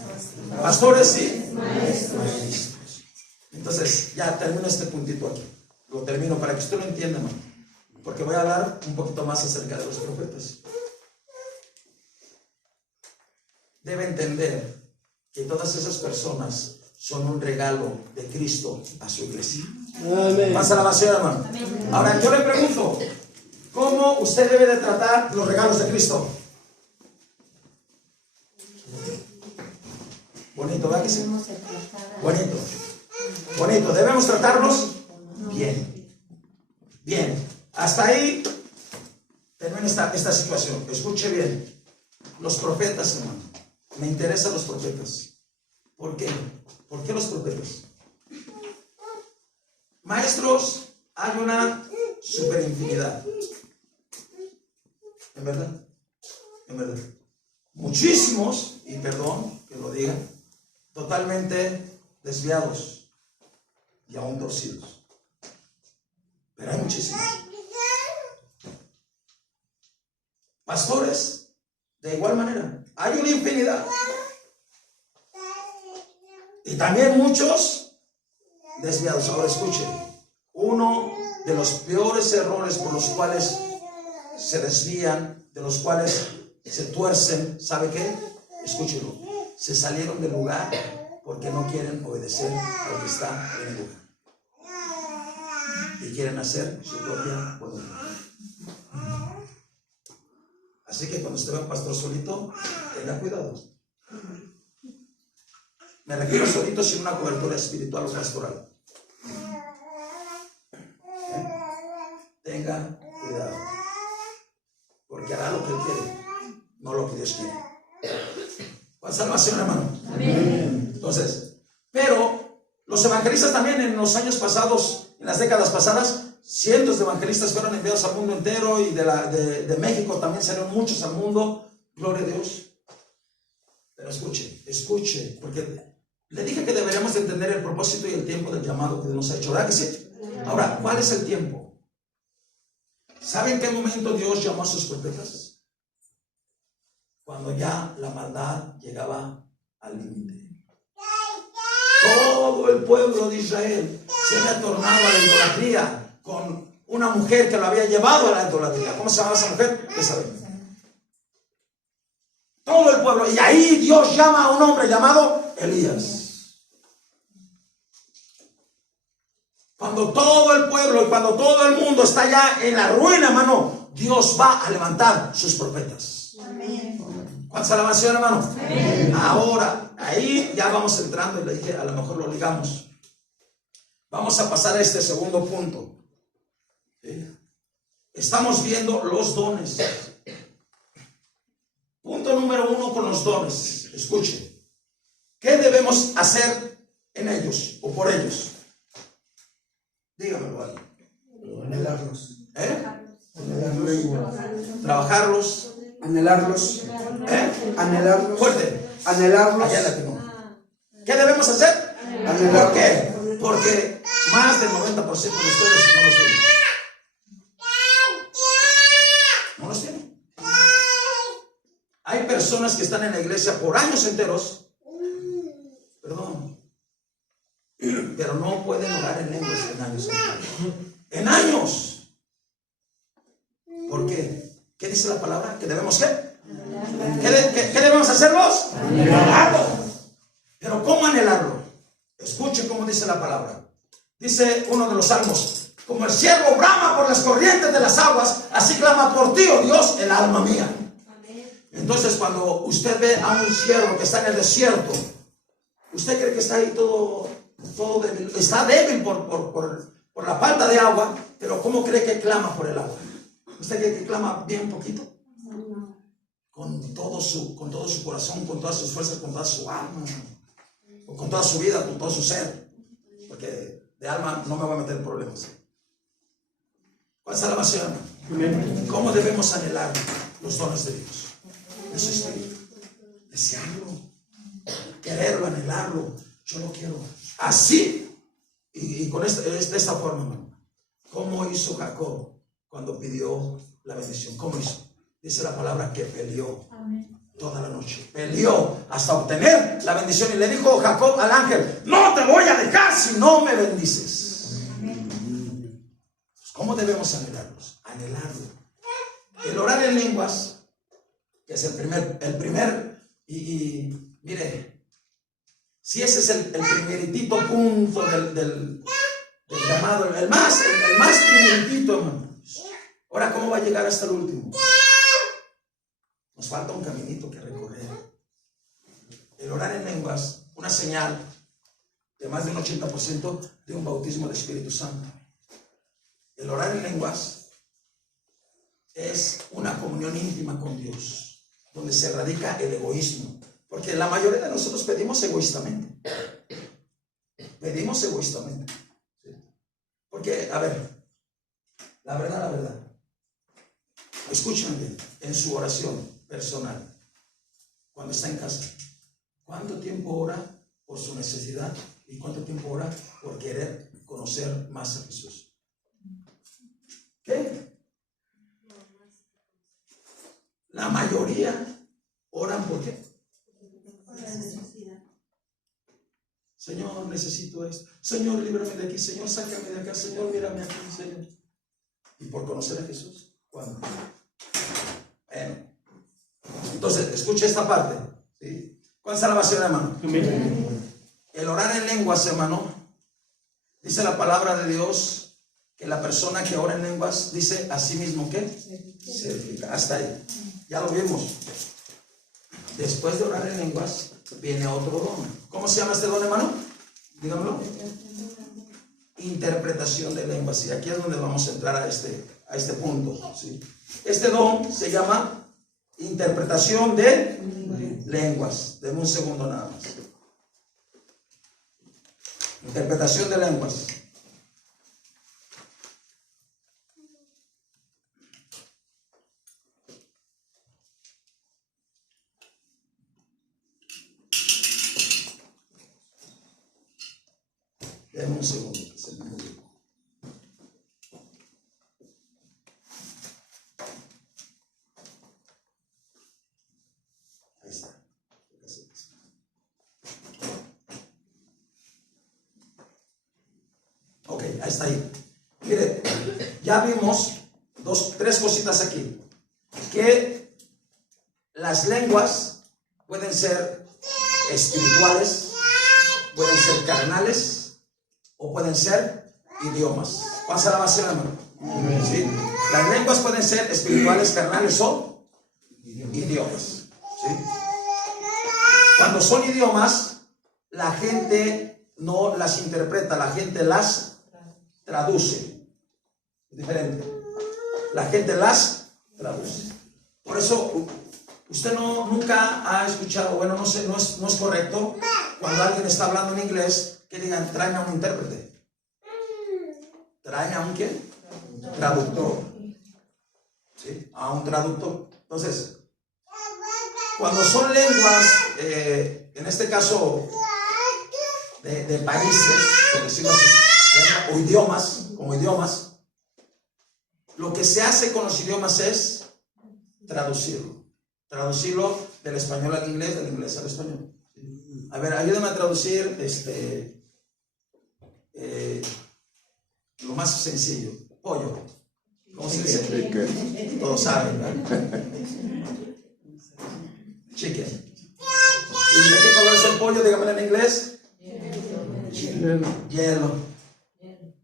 pastores y maestros. Entonces, ya termino este puntito aquí. Lo termino para que usted lo entienda, hermano. Porque voy a hablar un poquito más acerca de los profetas. Debe entender que todas esas personas son un regalo de Cristo a su iglesia. Amén. Más alabanza, hermano. Amén. Ahora yo le pregunto, ¿cómo usted debe de tratar los regalos de Cristo? Bonito, ¿verdad que sí? Bonito. Bonito. Debemos tratarlos bien. Bien. Hasta ahí termina esta situación. Escuche bien. Los profetas, hermano. Me interesan los profetas. ¿Por qué? ¿Por qué los profetas? Maestros, hay una super infinidad. En verdad. En verdad. Muchísimos, y perdón que lo diga, totalmente desviados y aún torcidos. Pero hay muchísimos. Pastores, de igual manera. Hay una infinidad. Y también muchos desviados. Ahora escuchen. Uno de los peores errores por los cuales se desvían, de los cuales se tuercen, ¿sabe qué? Escúchelo. Se salieron del lugar porque no quieren obedecer a lo que está en el lugar. Y quieren hacer su propia voluntad. Así que cuando usted ve a un pastor solito, tenga cuidado. Me refiero solito sin una cobertura espiritual o pastoral. Tenga cuidado. Porque hará lo que él quiere, no lo que Dios quiere. ¿Cuál salvación, hermano? Amén. Entonces, pero los evangelistas también en los años pasados, en las décadas pasadas, cientos de evangelistas fueron enviados al mundo entero, y de México también salieron muchos al mundo. Gloria a Dios. Pero escuche, porque le dije que deberíamos de entender el propósito y el tiempo del llamado que Dios nos ha hecho. ¿Verdad que sí? Ahora, ¿cuál es el tiempo? ¿Saben en qué momento Dios llamó a sus profetas? Cuando ya la maldad llegaba al límite. Todo el pueblo de Israel se había tornado a la idolatría con una mujer que lo había llevado a la idolatría. ¿Cómo se llamaba esa mujer? ¿Qué sabemos? Todo el pueblo. Y ahí Dios llama a un hombre llamado Elías. Cuando todo el pueblo y cuando todo el mundo está ya en la ruina, hermano, Dios va a levantar sus profetas. ¿Cuántas alabanzas, hermano? Amén. Ahora, ahí ya vamos entrando, y le dije, a lo mejor lo ligamos. Vamos a pasar a este segundo punto. ¿Sí? Estamos viendo los dones. Punto número 1 con los dones. Escuche. ¿Qué debemos hacer en ellos o por ellos? Dígamelo ahí. Anhelarlos. Anhelarlos. Trabajarlos. Anhelarlos. Anhelarlos. Fuerte. Anhelarlos. Allá la tengo. ¿Qué debemos hacer? Anhelarlos. ¿Por qué? Porque más del 90% de ustedes no los tienen. No los tienen. Hay personas que están en la iglesia por años enteros. Perdón. Pero no pueden orar en lenguas en años. En años. ¿Por qué? ¿Qué dice la palabra? ¿Que debemos qué? ¿Qué debemos hacerlos? Anhelarlo. Pero ¿cómo anhelarlo? Escuchen cómo dice la palabra. Dice uno de los salmos: como el ciervo brama por las corrientes de las aguas, así clama por ti, oh Dios, el alma mía. Entonces, cuando usted ve a un ciervo que está en el desierto, ¿usted cree que está ahí todo débil? Está débil por la falta de agua, pero ¿cómo cree que clama por el agua? ¿Usted cree que clama bien poquito? Con todo su corazón, con todas sus fuerzas, con toda su alma, con toda su vida, con todo su ser. Porque de alma no me voy a meter en problemas. ¿Cuál es la alabación? ¿Cómo debemos anhelar los dones de Dios? De su espíritu. Desearlo, quererlo, anhelarlo. Yo lo quiero así y con de esta forma, hermano. ¿Cómo hizo Jacob cuando pidió la bendición? ¿Cómo hizo? Dice la palabra que peleó toda la noche. Peleó hasta obtener la bendición. Y le dijo Jacob al ángel: no te voy a dejar si no me bendices. ¿Cómo debemos anhelarlos? Anhelarlo. El orar en lenguas, que es el primer y mire, si ese es el primeritito punto del llamado, el más primeritito, hermano. Ahora, ¿cómo va a llegar hasta el último? Nos falta un caminito que recorrer. El orar en lenguas, una señal de más de un 80% de un bautismo del Espíritu Santo. El orar en lenguas es una comunión íntima con Dios, donde se radica el egoísmo. Porque la mayoría de nosotros pedimos egoístamente. Pedimos egoístamente. ¿Sí? Porque, a ver, la verdad. escúchame bien, en su oración personal, cuando está en casa, ¿cuánto tiempo ora por su necesidad y cuánto tiempo ora por querer conocer más a Jesús? ¿Qué? La mayoría oran por qué? Por la necesidad. Señor, necesito esto. Señor, líbrame de aquí. Señor, sácame de acá. Señor, mírame aquí, Señor. ¿Y por conocer a Jesús? ¿Cuándo? Bueno. Entonces, escucha esta parte. ¿Sí? ¿Cuál es la salvación, hermano? El orar en lenguas, hermano, dice la palabra de Dios que la persona que ora en lenguas dice a sí mismo ¿qué? Se edifica. Hasta ahí. Ya lo vimos. Después de orar en lenguas viene otro don. ¿Cómo se llama este don, hermano? Dígamelo. Interpretación de lenguas. Y aquí es donde vamos a entrar a este punto, ¿sí? Este don se llama interpretación de lenguas. Deme un segundo nada más. Interpretación de lenguas. Deme un segundo. Ahí está. Ok, ahí está ahí. Mire, ya vimos tres cositas aquí. Que las lenguas pueden ser espirituales, pueden ser carnales o pueden ser idiomas. ¿Cuál es la base, hermano? ¿Sí? Las lenguas pueden ser espirituales, carnales o idiomas. ¿Sí? Cuando son idiomas, la gente no las interpreta, la gente las traduce. Es diferente. La gente las traduce. Por eso, usted nunca ha escuchado, bueno, no sé, no es correcto cuando alguien está hablando en inglés que digan, traen a un intérprete. Traen a un ¿qué? Traductor. ¿Sí? A un traductor. Entonces, cuando son lenguas, en este caso, de países, por decirlo así, o idiomas, como idiomas, lo que se hace con los idiomas es traducirlo. Traducirlo del español al inglés, del inglés al español. A ver, ayúdame a traducir lo más sencillo. Pollo. ¿Cómo se dice? Todos saben, ¿verdad? Chicken. ¿Y de qué color es el pollo? Dígamelo en inglés. Hielo.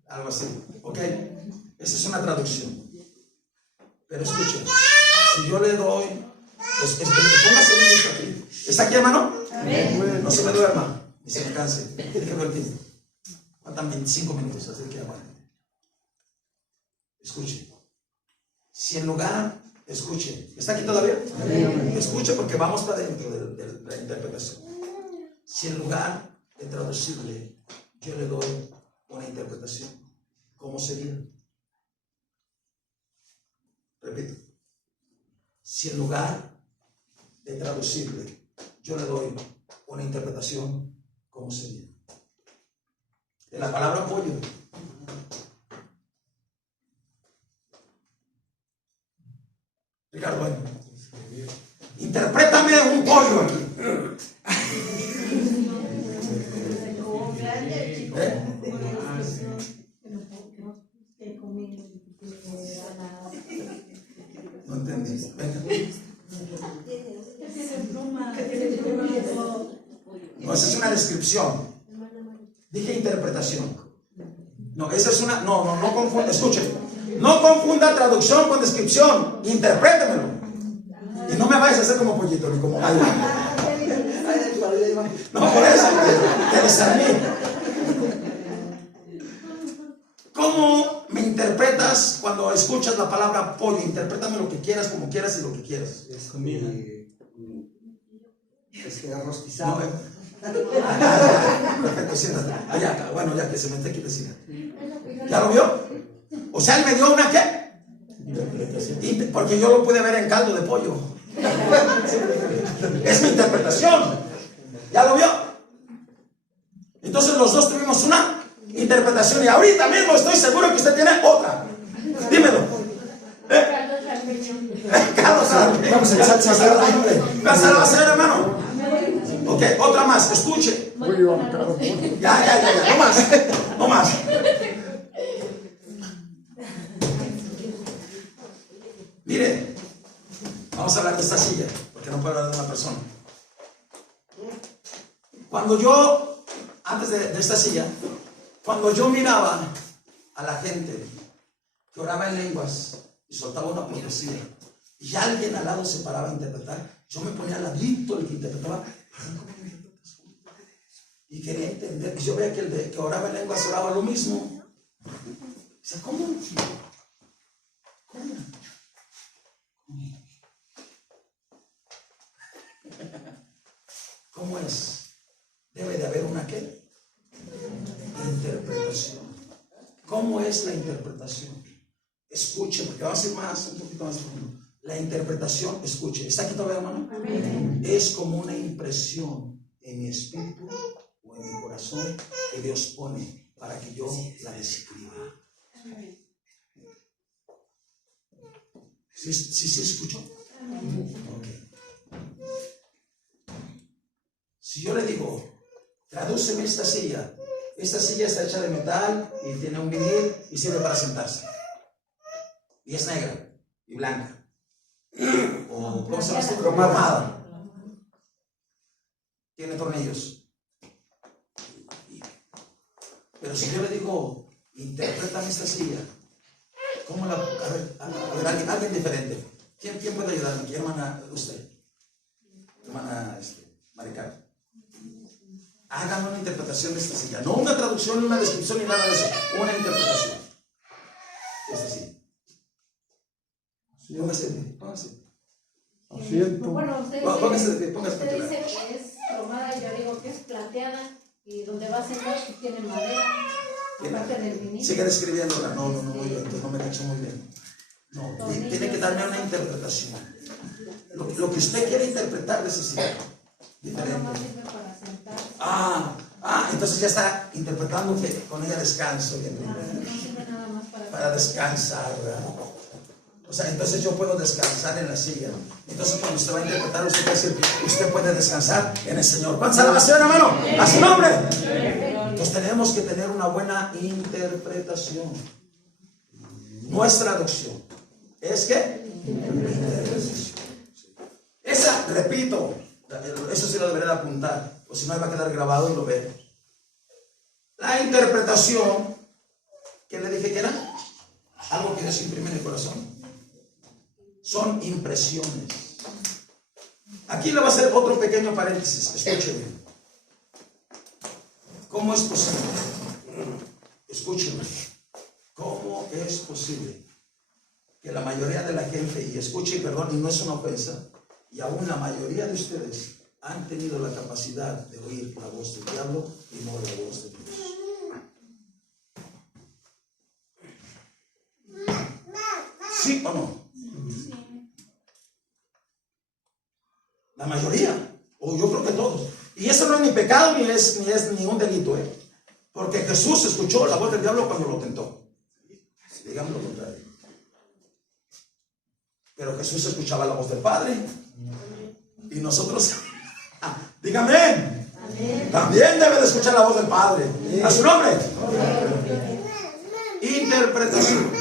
Algo así. ¿Ok? Esa es una traducción. Pero escuchen, si yo le doy, pues, póngase bien esto aquí. ¿Está aquí, hermano? No se me duerma ni se me canse. Déjeme el tiempo. Faltan 25 minutos, así que aguante. Escuche. Si en lugar, escuche. ¿Está aquí todavía? Escuche porque vamos para dentro de la interpretación. Si en lugar de traducirle, yo le doy una interpretación, ¿cómo sería? Repito. Si en lugar de traducirle, yo le doy una interpretación, ¿cómo sería? De la palabra pollo. Ricardo, interprétame un pollo aquí. No entendí. Venga. No, esa es una descripción. Dije interpretación. No, esa es una. No confunda. Escuchen. No confunda traducción con descripción. Interprétemelo. Y no me vayas a hacer como pollito ni como gallo. No, por eso. Te desarmé. ¿Cómo me interpretas cuando escuchas la palabra pollo? Interprétame lo que quieras, como quieras y lo que quieras. Es comida. Rostizado. Perfecto, siéntate. Bueno, ya que se me te quita, siéntate. ¿Ya lo vio? O sea, él me dio una ¿qué? Porque yo lo pude ver en caldo de pollo. Es mi interpretación. ¿Ya lo vio? Entonces los dos tuvimos una interpretación y ahorita mismo estoy seguro que usted tiene otra. Dímelo. Carlos, Vamos en salsa verde. ¿Casa la va a hacer, hermano? Ok, otra más, escuche. Ya, no más. Mire, vamos a hablar de esta silla, porque no puedo hablar de una persona. Cuando yo, antes de esta silla, cuando yo miraba a la gente que oraba en lenguas y soltaba una profecía, y alguien al lado se paraba a interpretar, yo me ponía al ladito el que interpretaba y quería entender. Y yo veía que el que oraba en lenguas oraba lo mismo. O sea, ¿cómo? ¿Cómo es? Debe de haber una ¿qué? Interpretación. ¿Cómo es la interpretación? Escuche, porque vamos a ir un poquito más profundo. La interpretación, escuche, ¿está aquí todavía, hermano? Amén. Es como una impresión en mi espíritu o en mi corazón que Dios pone para que yo la describa. ¿Sí escuchó? Okay. Si yo le digo, tradúceme esta silla está hecha de metal y tiene un vinil y sirve para sentarse. Y es negra y blanca. O ¿cómo se llama? Cromada. Tiene tornillos. Pero si yo le digo, interprétame esta silla, ¿cómo la? A ver, alguien diferente. ¿Quién puede ayudarme? ¿Quién, hermana? Usted. Hermana Maricar. Hágame una interpretación de esta silla. No una traducción, ni una descripción, ni nada de eso. Una interpretación. Esta silla. Póngase. Asiento. Bueno, usted Póngase. dice que es cromada y yo digo que es plateada y donde va a sentar pues tiene madera, aparte del vinil. Sigue describiéndola. No, muy bien. No me cacho muy bien. No, tiene que darme una interpretación. Lo que usted quiere interpretar de esa silla. Diferente. Entonces ya está interpretando que con ella descanso. Para descansar, ¿verdad? O sea, entonces yo puedo descansar en la silla. Entonces cuando usted va a interpretar, usted va a decir, usted puede descansar en el Señor. ¿Cuánta alabación, hermano? A su nombre. Entonces tenemos que tener una buena interpretación. No es traducción. ¿Es qué? Esa, repito, eso sí lo debería apuntar, o si no va a quedar grabado y lo ve. La interpretación, ¿qué le dije que era? Algo que Dios imprime en el corazón. Son impresiones. Aquí le va a hacer otro pequeño paréntesis. Escúcheme. ¿Cómo es posible? Escúcheme. ¿Cómo es posible que la mayoría de la gente, y escuche y perdón, y no es una ofensa, y aún la mayoría de ustedes han tenido la capacidad de oír la voz del diablo y no la voz de Dios? ¿Sí o no? La mayoría, o yo creo que todos. Y eso no es ni pecado ni es ningún delito, porque Jesús escuchó la voz del diablo cuando lo tentó. Digamos lo contrario. Pero Jesús escuchaba la voz del Padre. Y nosotros, dígame, amén. También debe de escuchar la voz del Padre. A su nombre. Interpretación.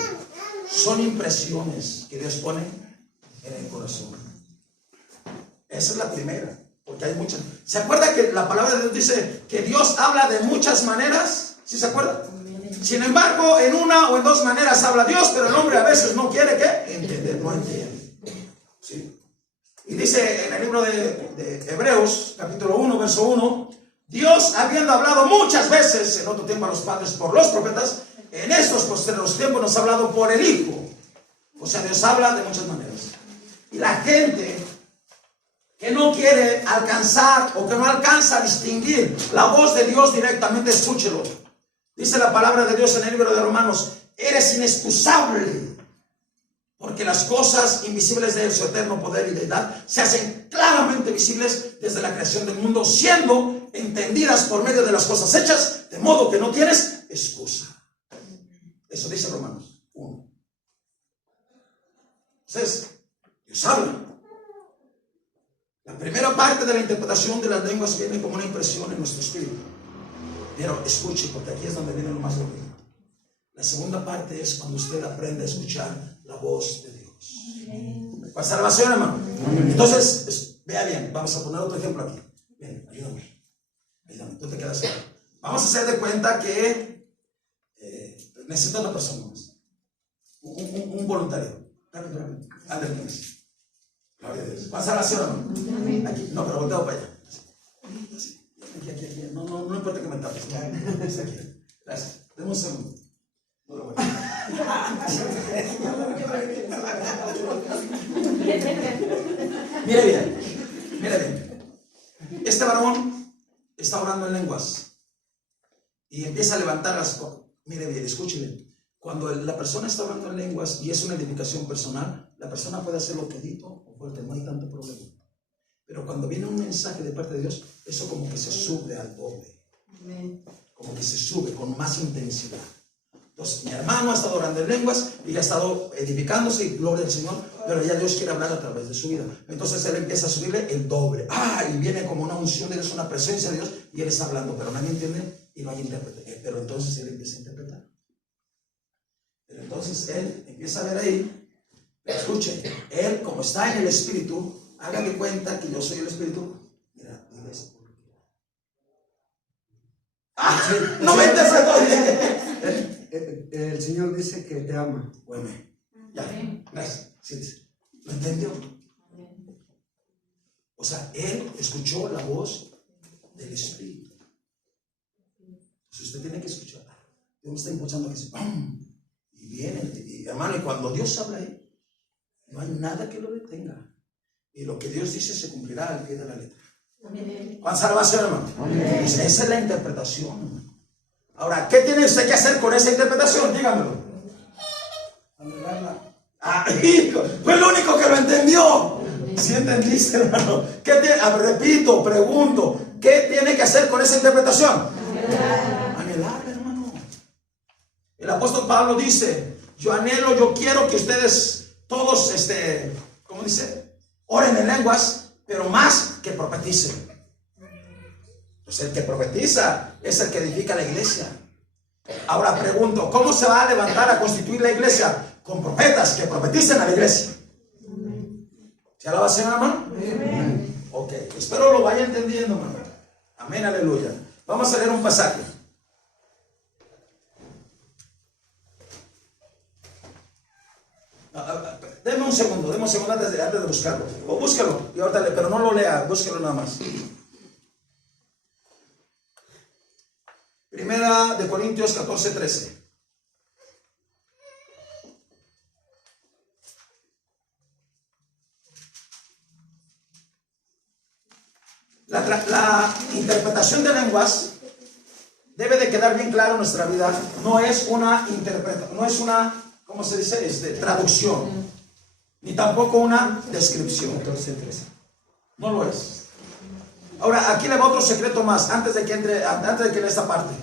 Son impresiones que Dios pone en el corazón. Esa es la primera, porque hay muchas. ¿Se acuerda que la palabra de Dios dice que Dios habla de muchas maneras? ¿Sí se acuerda? Sin embargo, en una o en dos maneras habla Dios, pero el hombre a veces no quiere ¿qué? Entender, no entiende. ¿Sí? Y dice en el libro de Hebreos, capítulo 1, verso 1, Dios, habiendo hablado muchas veces en otro tiempo a los padres por los profetas, en estos posteriores tiempos nos ha hablado por el Hijo. O sea, Dios habla de muchas maneras. Y la gente que no quiere alcanzar o que no alcanza a distinguir la voz de Dios directamente, escúchelo. Dice la palabra de Dios en el libro de Romanos, eres inexcusable. Porque las cosas invisibles de Él, su eterno poder y deidad, se hacen claramente visibles desde la creación del mundo, siendo entendidas por medio de las cosas hechas, de modo que no tienes excusa. Eso dice Romanos 1. Entonces, Dios habla. La primera parte de la interpretación de las lenguas viene como una impresión en nuestro espíritu. Pero escuche, porque aquí es donde viene lo más bonito. La segunda parte es cuando usted aprende a escuchar la voz de Dios. Para salvación, hermano. Entonces, vea bien, vamos a poner otro ejemplo aquí. Ven, ayúdame. Ayúdame, tú te quedas acá. Vamos a hacer de cuenta que necesito una persona más. Un voluntario. Ándale, gloria a Dios. Para salvación, hermano. Aquí, no, pero volteo para allá. Así. Aquí. No importa que me tapes. Aquí. Gracias. Deme un segundo. No lo voy Mire bien. Este varón está orando en lenguas y empieza a levantar las cosas. Mire bien, escúcheme. Cuando la persona está orando en lenguas y es una edificación personal, la persona puede hacer lo quedito o fuerte, no hay tanto problema. Pero cuando viene un mensaje de parte de Dios, eso como que se sube al doble. Como que se sube con más intensidad. Entonces, mi hermano ha estado orando en lenguas y ha estado edificándose y gloria al Señor, pero ya Dios quiere hablar a través de su vida. Entonces él empieza a subirle el doble. Y viene como una unción de Dios, una presencia de Dios, y él está hablando, pero nadie entiende y no hay intérprete. Pero entonces él empieza a interpretar. Pero entonces él empieza a ver ahí, escuche, él como está en el Espíritu, hágame cuenta que yo soy el Espíritu. Mira, dile eso. No me interpretó. El Señor dice que te ama. Bueno, ya, gracias. Siéntese. ¿Lo entendió? O sea, él escuchó la voz del Espíritu. Entonces usted tiene que escuchar. Dios me está impulsando a que se ¡pum! Y viene, y, hermano, y cuando Dios habla ahí, no hay nada que lo detenga. Y lo que Dios dice se cumplirá al pie de la letra. Con salvación, hermano. Esa es la interpretación, hermano. Ahora, ¿qué tiene usted que hacer con esa interpretación? Dígamelo. Hijo, fue el único que lo entendió. ¿Sí entendiste, hermano? Repito, pregunto, ¿qué tiene que hacer con esa interpretación? Anhelar, hermano. El apóstol Pablo dice, yo anhelo, yo quiero que ustedes todos, ¿cómo dice? Oren en lenguas, pero más que profeticen. Pues el que profetiza es el que edifica la iglesia. Ahora pregunto, ¿cómo se va a levantar a constituir la iglesia? Con profetas que profeticen a la iglesia. ¿Se alaba, Señor, hermano? Ok, espero lo vaya entendiendo, hermano. Amén, aleluya. Vamos a leer un pasaje. Deme un segundo antes de buscarlo. O búsquelo, y ahorita pero no lo lea, búsquelo nada más. Primera de Corintios 14:13. La interpretación de lenguas debe de quedar bien claro en nuestra vida. No es una interpretación, no es una, ¿cómo se dice? Traducción, ni tampoco una descripción. 14:13. No lo es. Ahora, aquí le va otro secreto más, antes de que lea esta parte.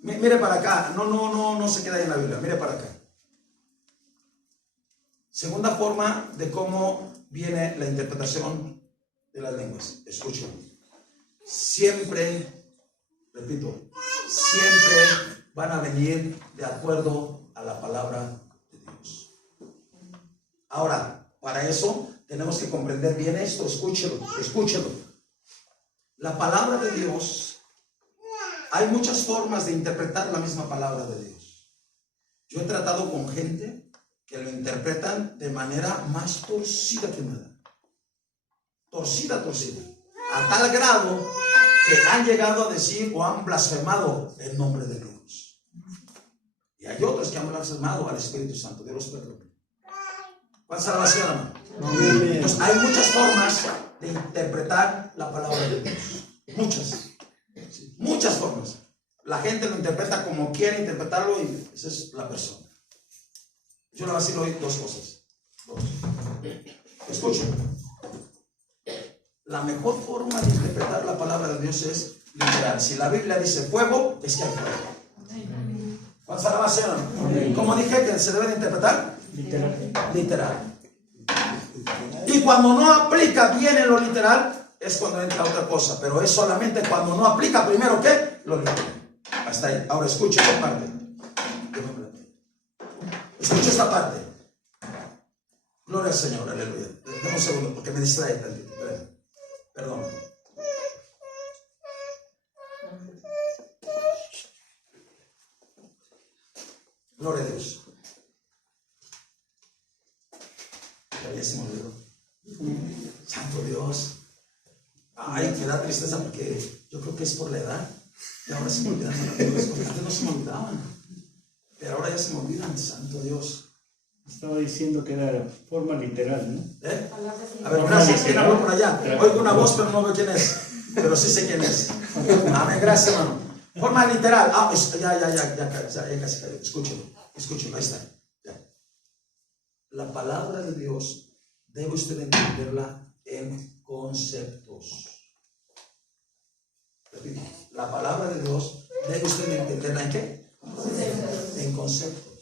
Mire para acá, no se queda ahí en la Biblia, mire para acá. Segunda forma de cómo viene la interpretación de las lenguas. Escuchen. Siempre, repito, siempre van a venir de acuerdo a la palabra de Dios. Ahora, para eso tenemos que comprender bien esto, escúchelo. La palabra de Dios, hay muchas formas de interpretar la misma palabra de Dios. Yo he tratado con gente que lo interpretan de manera más torcida que nada. Torcida. A tal grado que han llegado a decir o han blasfemado el nombre de Dios. Y hay otros que han blasfemado al Espíritu Santo. Dios los perdone. ¿Cuál salvación, hermano? Entonces, hay muchas formas de interpretar la palabra de Dios. Muchas formas. La gente lo interpreta como quiere interpretarlo y esa es la persona. Yo le voy a decir hoy dos cosas. Escuchen. La mejor forma de interpretar la palabra de Dios es literal. Si la Biblia dice fuego, es que hay fuego. ¿Cuántas alabanzas? ¿Cómo dije que se debe de interpretar? Literal. Y cuando no aplica bien en lo literal, es cuando entra otra cosa. Pero es solamente cuando no aplica primero, ¿qué? Lo literal. Hasta ahí. Ahora escucha esta parte. Escucha esta parte. Gloria al Señor, aleluya. Dame un segundo porque me distrae tantito. Perdón. Gloria a Dios. Ya se me olvidó. Santo Dios. Ay, me da tristeza porque yo creo que es por la edad. Y ahora se me olvidan las cosas. Antes no se me olvidaban. Pero ahora ya se me olvidan. Santo Dios. Estaba diciendo que era forma literal, ¿no? A ver, gracias. ¿Quién habló por allá? Oigo una voz, pero no veo quién es. Pero sí sé quién es. Amén, gracias, hermano. Forma literal. Ya casi cayó. Escúchelo, ahí está. Ya. La palabra de Dios debe usted entenderla en conceptos. Repito, la palabra de Dios debe usted entenderla en ¿qué? En conceptos.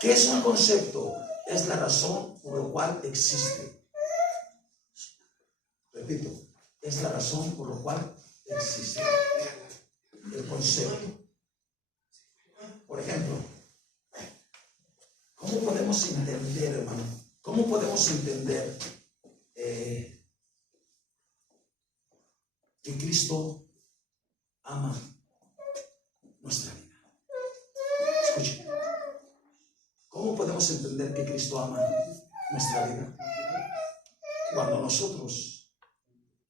¿Qué es un concepto? Es la razón por la cual existe. Repito, es la razón por la cual existe el concepto. Por ejemplo, ¿cómo podemos entender, hermano? ¿Cómo podemos entender que Cristo ama nuestra vida? Escuchen. ¿Cómo podemos entender que Cristo ama nuestra vida? Cuando nosotros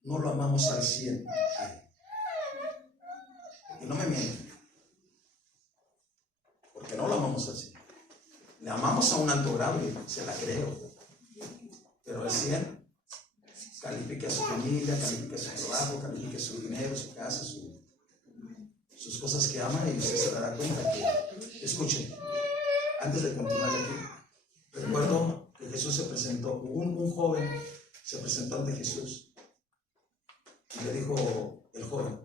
no lo amamos al 100. Y no me mienten, porque no lo amamos al 100. Le amamos a un alto grado y se la creo. Pero al 100, califique a su familia, califique a su trabajo, califique su dinero, su casa, sus cosas que ama, y usted se dará cuenta que, escuchen, antes de continuar aquí, recuerdo que Jesús se presentó, un joven se presentó ante Jesús y le dijo el joven: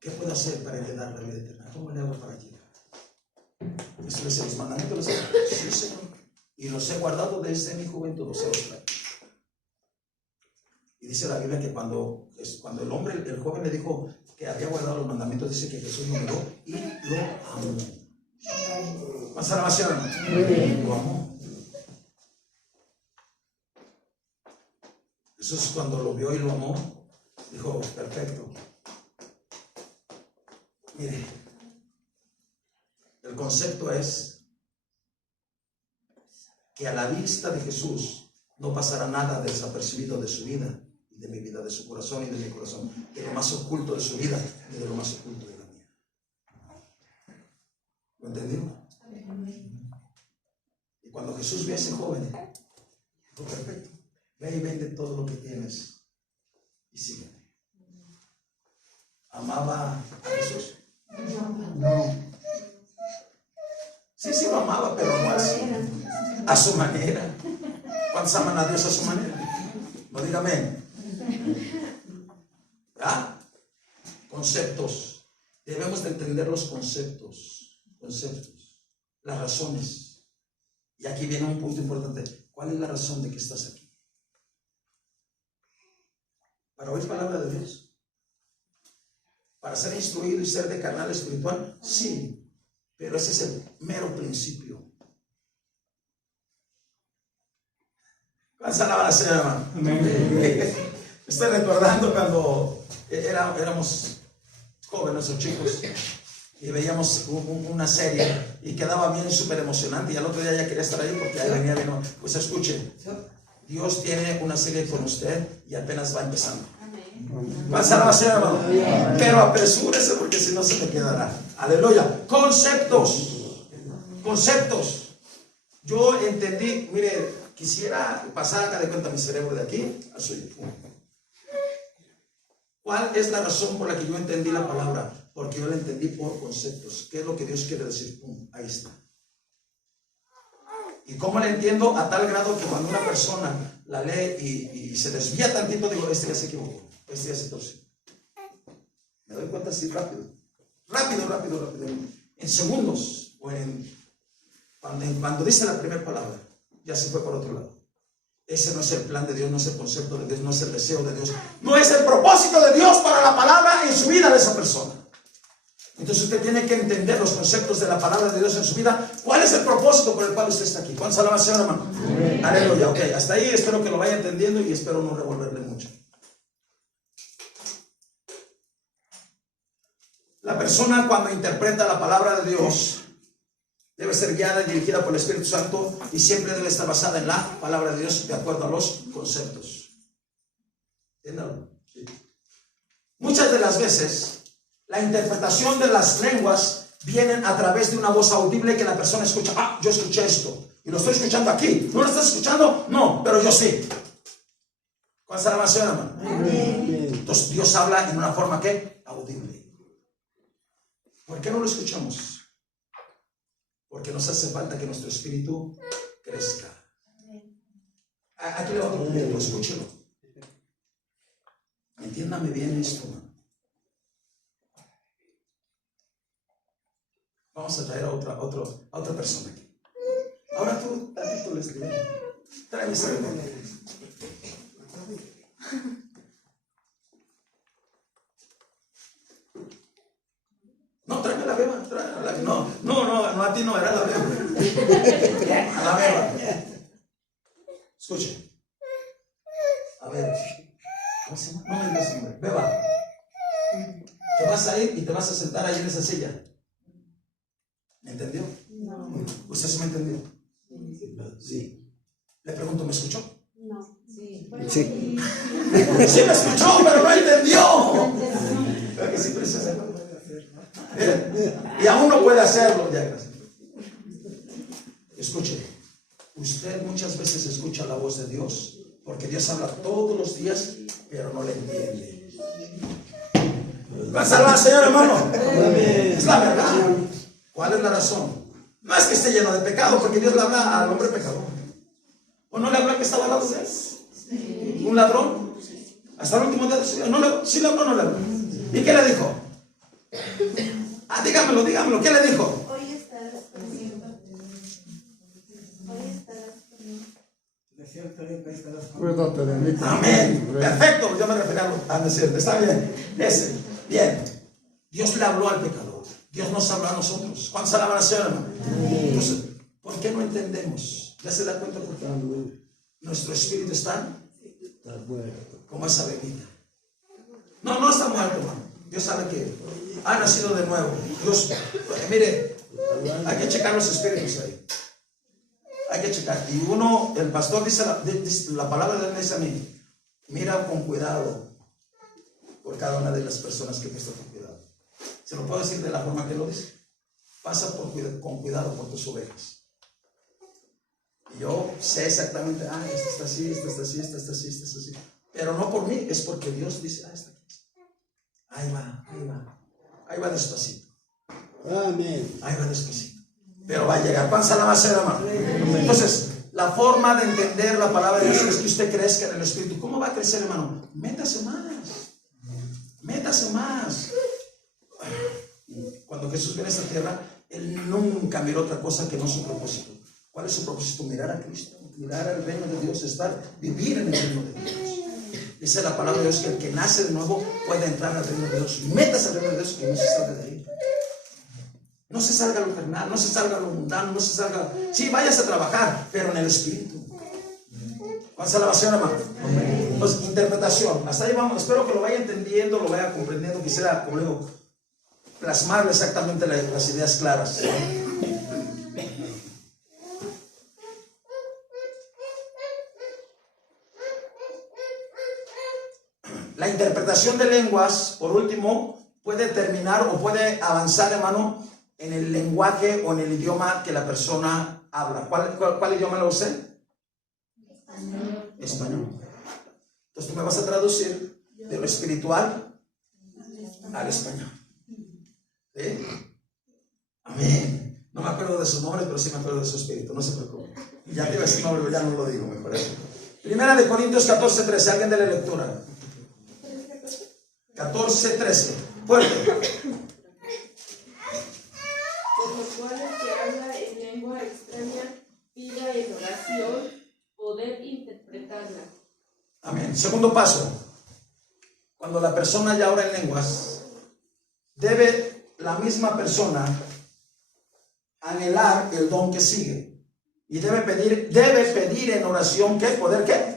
¿qué puedo hacer para heredar la vida eterna? ¿Cómo le hago para llegar? Jesús le dice: los mandamientos los he guardado. Sí, Señor, y los he guardado desde mi juventud, los he guardado. Y dice la Biblia que cuando el joven le dijo que había guardado los mandamientos, dice que Jesús lo miró y lo amó. ¿Más alabación? Lo amó. Jesús, cuando lo vio y lo amó, dijo: perfecto. Mire, el concepto es que a la vista de Jesús no pasará nada desapercibido de su vida y de mi vida, de su corazón y de mi corazón, de lo más oculto de su vida y de lo más oculto de la mía. ¿Lo entendió? Y cuando Jesús ve a ese joven, dijo: perfecto, ve y vende todo lo que tienes y sígueme. ¿Amaba a Jesús? No. Sí lo amaba, pero no así. A su manera. ¿Cuántos aman a Dios a su manera? No diga amén. ¿Ah? Conceptos. Debemos de entender los conceptos. Las razones. Y aquí viene un punto importante. ¿Cuál es la razón de que estás aquí? ¿Para oír palabra de Dios? ¿Para ser instruido y ser de carnal espiritual? Sí. Pero ese es el mero principio. ¿Cuántas alabanzas, hermano? Me estoy recordando cuando éramos jóvenes o chicos y veíamos una serie y quedaba bien súper emocionante, y al otro día ya quería estar ahí porque ahí venía bien. Pues escuchen, Dios tiene una serie con usted y apenas va empezando. ¿Cuántas alabanzas, hermano? Pero apresúrese porque si no se me quedará. Aleluya. Conceptos. Yo entendí, mire, quisiera pasar acá de cuenta mi cerebro de aquí a suyo. ¿Cuál es la razón por la que yo entendí la palabra? Porque yo la entendí por conceptos. ¿Qué es lo que Dios quiere decir? Ahí está. ¿Y cómo la entiendo? A tal grado que cuando una persona la lee y se desvía tantito, digo, este ya se equivocó, este ya se torció. Me doy cuenta así rápido. Rápido. En segundos, o cuando dice la primera palabra, ya se fue por otro lado. Ese no es el plan de Dios, no es el concepto de Dios, no es el deseo de Dios, no es el propósito de Dios para la palabra en su vida de esa persona. Entonces usted tiene que entender los conceptos de la palabra de Dios en su vida. ¿Cuál es el propósito por el cual usted está aquí? ¿Cuántos alaban al Señor, hermano? Aleluya. Ok, hasta ahí espero que lo vaya entendiendo y espero no revolverle mucho. La persona cuando interpreta la palabra de Dios debe ser guiada y dirigida por el Espíritu Santo y siempre debe estar basada en la palabra de Dios de acuerdo a los conceptos. ¿Entiendan? Sí. Muchas de las veces la interpretación de las lenguas vienen a través de una voz audible que la persona escucha. Ah, yo escuché esto y lo estoy escuchando aquí. ¿No lo estás escuchando? No, pero yo sí. ¿Cuál es la oración, hermano? Entonces Dios habla en una forma que audible. ¿Por qué no lo escuchamos? Porque nos hace falta que nuestro espíritu crezca. Aquí le va otro punto, escúchelo. Entiéndame bien esto, hermano. Vamos a traer a otra persona aquí. Ahora tú les digo. Tráeme esa beba. No, tráeme la beba. No, a ti no, era la beba. A la beba. Escuche. A ver. ¿Cómo se llama? No me digas nombre. Beba. Te vas a ir y te vas a sentar ahí en esa silla. ¿Me entendió? No. ¿Usted sí me entendió? Sí. Le pregunto, ¿me escuchó? No. Sí. Sí. Sí me escuchó, pero no entendió. ¿Verdad que sí, preciosa? Y aún no puede hacerlo. Ya, gracias. Escuche. Usted muchas veces escucha la voz de Dios porque Dios habla todos los días, pero no le entiende. ¿Vas a Señor, hermano? Es la verdad. ¿Cuál es la razón? No es que esté lleno de pecado, porque Dios le habla al hombre pecador. ¿O no le habla que estaba al lado de él? Sí. ¿Un ladrón? Hasta el último día de su vida. ¿Sí le habló o no le habló? ¿Y qué le dijo? Ah, dígamelo. ¿Qué le dijo? Hoy estarás conmigo. Hoy estarás conmigo. Cuídate de mí. Amén. Perfecto. Yo me refería a decirte. Está bien. Ese. Bien. Dios le habló al pecador. Dios nos habla a nosotros. ¿Cuántos alaban al Señor, hermano? Entonces, ¿por qué no entendemos? ¿Ya se da cuenta por qué? Nuestro espíritu está como esa bebida. No está muerto, hermano. Dios sabe que ha nacido de nuevo. Dios, mire, hay que checar los espíritus ahí. Hay que checar. Y el pastor dice la palabra de él dice a mí, mira con cuidado por cada una de las personas que prestan con cuidado. Se lo puedo decir de la forma que lo dice. Pasa con cuidado por tus ovejas. Y yo sé exactamente, esta está así, esta está así, esta está así, esta está así. Pero no por mí, es porque Dios dice, esta aquí. Ahí va despacito. Amén. Ahí va despacito. Pero va a llegar. ¿Cuánta la va a hacer, hermano? Entonces, la forma de entender la palabra de Dios es que usted crezca en el Espíritu. ¿Cómo va a crecer, hermano? Métase más. Cuando Jesús viene a esta tierra, Él nunca miró otra cosa que no su propósito. ¿Cuál es su propósito? Mirar a Cristo, mirar al reino de Dios, vivir en el reino de Dios. Esa es la palabra de Dios, que el que nace de nuevo puede entrar al reino de Dios. Métase al reino de Dios y no se salga de ahí. No se salga lo carnal, no se salga lo mundano, no se salga. Sí, vayas a trabajar, pero en el Espíritu. ¿Cuánta salvación, hermano? Pues interpretación. Hasta ahí vamos. Espero que lo vaya entendiendo, lo vaya comprendiendo. Quisiera, como digo, plasmar exactamente las ideas claras. La interpretación de lenguas, por último, puede terminar o puede avanzar, hermano, en el lenguaje o en el idioma que la persona habla. ¿Cuál idioma lo usé? Español. Entonces tú me vas a traducir de lo espiritual al español. ¿Sí? Amén. No me acuerdo de sus nombres, pero sí me acuerdo de su espíritu, no se preocupe. Ya te iba a decir nombre, ya no lo digo, mejor eso. Primera de Corintios 14:13, alguien de la lectura. 14:13, fuerte. Por los cuales se habla en lengua extraña, pida en oración poder interpretarla. Amén. Segundo paso. Cuando la persona ya ora en lenguas, debe la misma persona anhelar el don que sigue. Y debe pedir en oración, ¿qué? ¿Poder qué?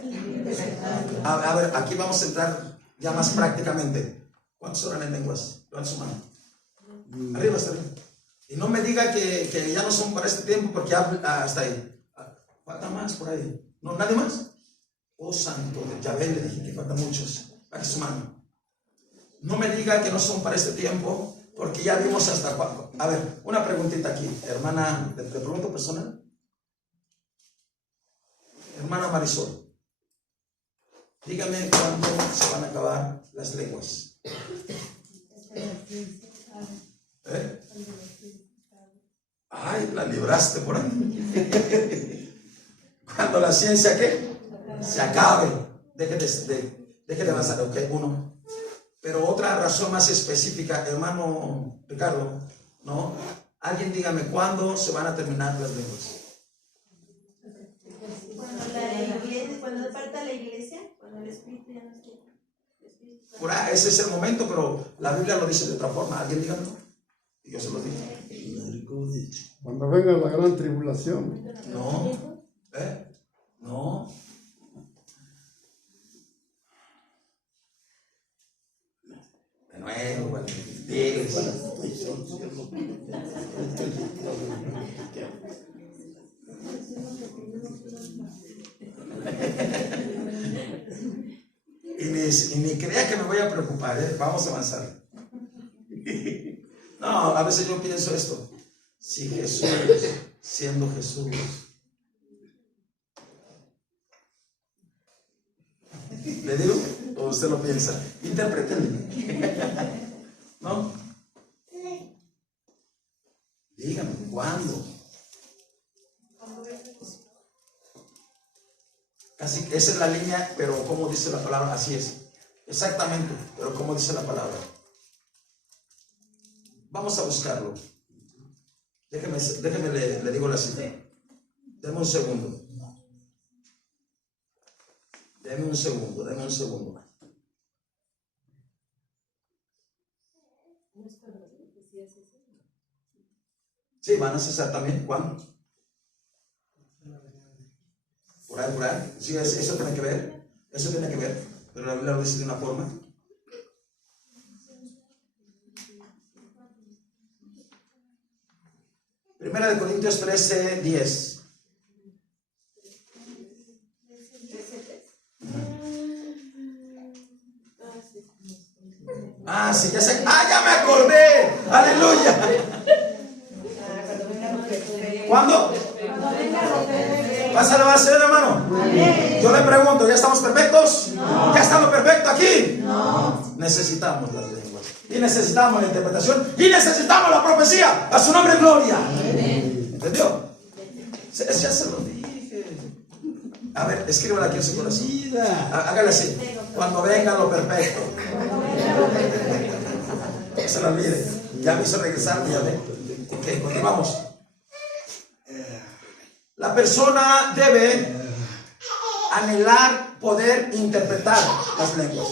A ver, aquí vamos a entrar ya más prácticamente. ¿Cuántos oran en lenguas? Levanten su mano. Arriba, hasta arriba. Y no me diga que ya no son para este tiempo, porque hasta ahí. Falta más por ahí. ¿No? ¿Nadie más? Oh, santo de Yahvé, le dije que faltan muchos. Baje su mano. No me diga que no son para este tiempo, porque ya vimos hasta cuándo. A ver, una preguntita aquí. Hermana, ¿te pregunto personal? Hermana Marisol, dígame cuándo se van a acabar las lenguas. Ay, la libraste por ahí. Cuando la ciencia, ¿qué? Se acabe. Deje de avanzar. Ok, uno. Pero otra razón más específica, hermano Ricardo, ¿no? Alguien dígame cuándo se van a terminar las lenguas. Cuando falta la iglesia, cuando el Espíritu ya no esté. Por ahí, ese es el momento, pero la Biblia lo dice de otra forma. Alguien dígame. Y yo se lo digo. Cuando venga la gran tribulación. No. No. De nuevo, bueno, diles. Y ni crea que me voy a preocupar, ¿eh? Vamos a avanzar. No, a veces yo pienso esto. Si Jesús, siendo Jesús, ¿le digo? ¿O usted lo piensa? Interpretenle. ¿No? Dígame, ¿cuándo? Casi, esa es la línea, pero como dice la palabra, así es. Exactamente, pero como dice la palabra. Vamos a buscarlo. Déjeme le digo la cita. Deme un segundo. Deme un segundo. Sí, van a cesar también. ¿Cuándo? Por ahí. Sí, eso tiene que ver. Pero la Biblia lo dice de una forma. Primera de Corintios 13:10. Ah, sí, ya sé. Ah, ya me acordé. Aleluya. ¿Cuándo? ¿Vas a alabar al Señor, hermano? Yo le pregunto, ¿ya estamos perfectos? No. ¿Ya estamos perfectos aquí? No. Necesitamos las lenguas. Y necesitamos la interpretación. Y necesitamos la profecía. A su nombre, gloria. ¿Entendió? Ya se lo dije. A ver, escríbelo aquí en su corazón. Hágale así. Cuando venga lo perfecto. No se lo olvide. Ya me hizo regresar. Ya ve. Ok, continuamos. La persona debe anhelar poder interpretar las lenguas.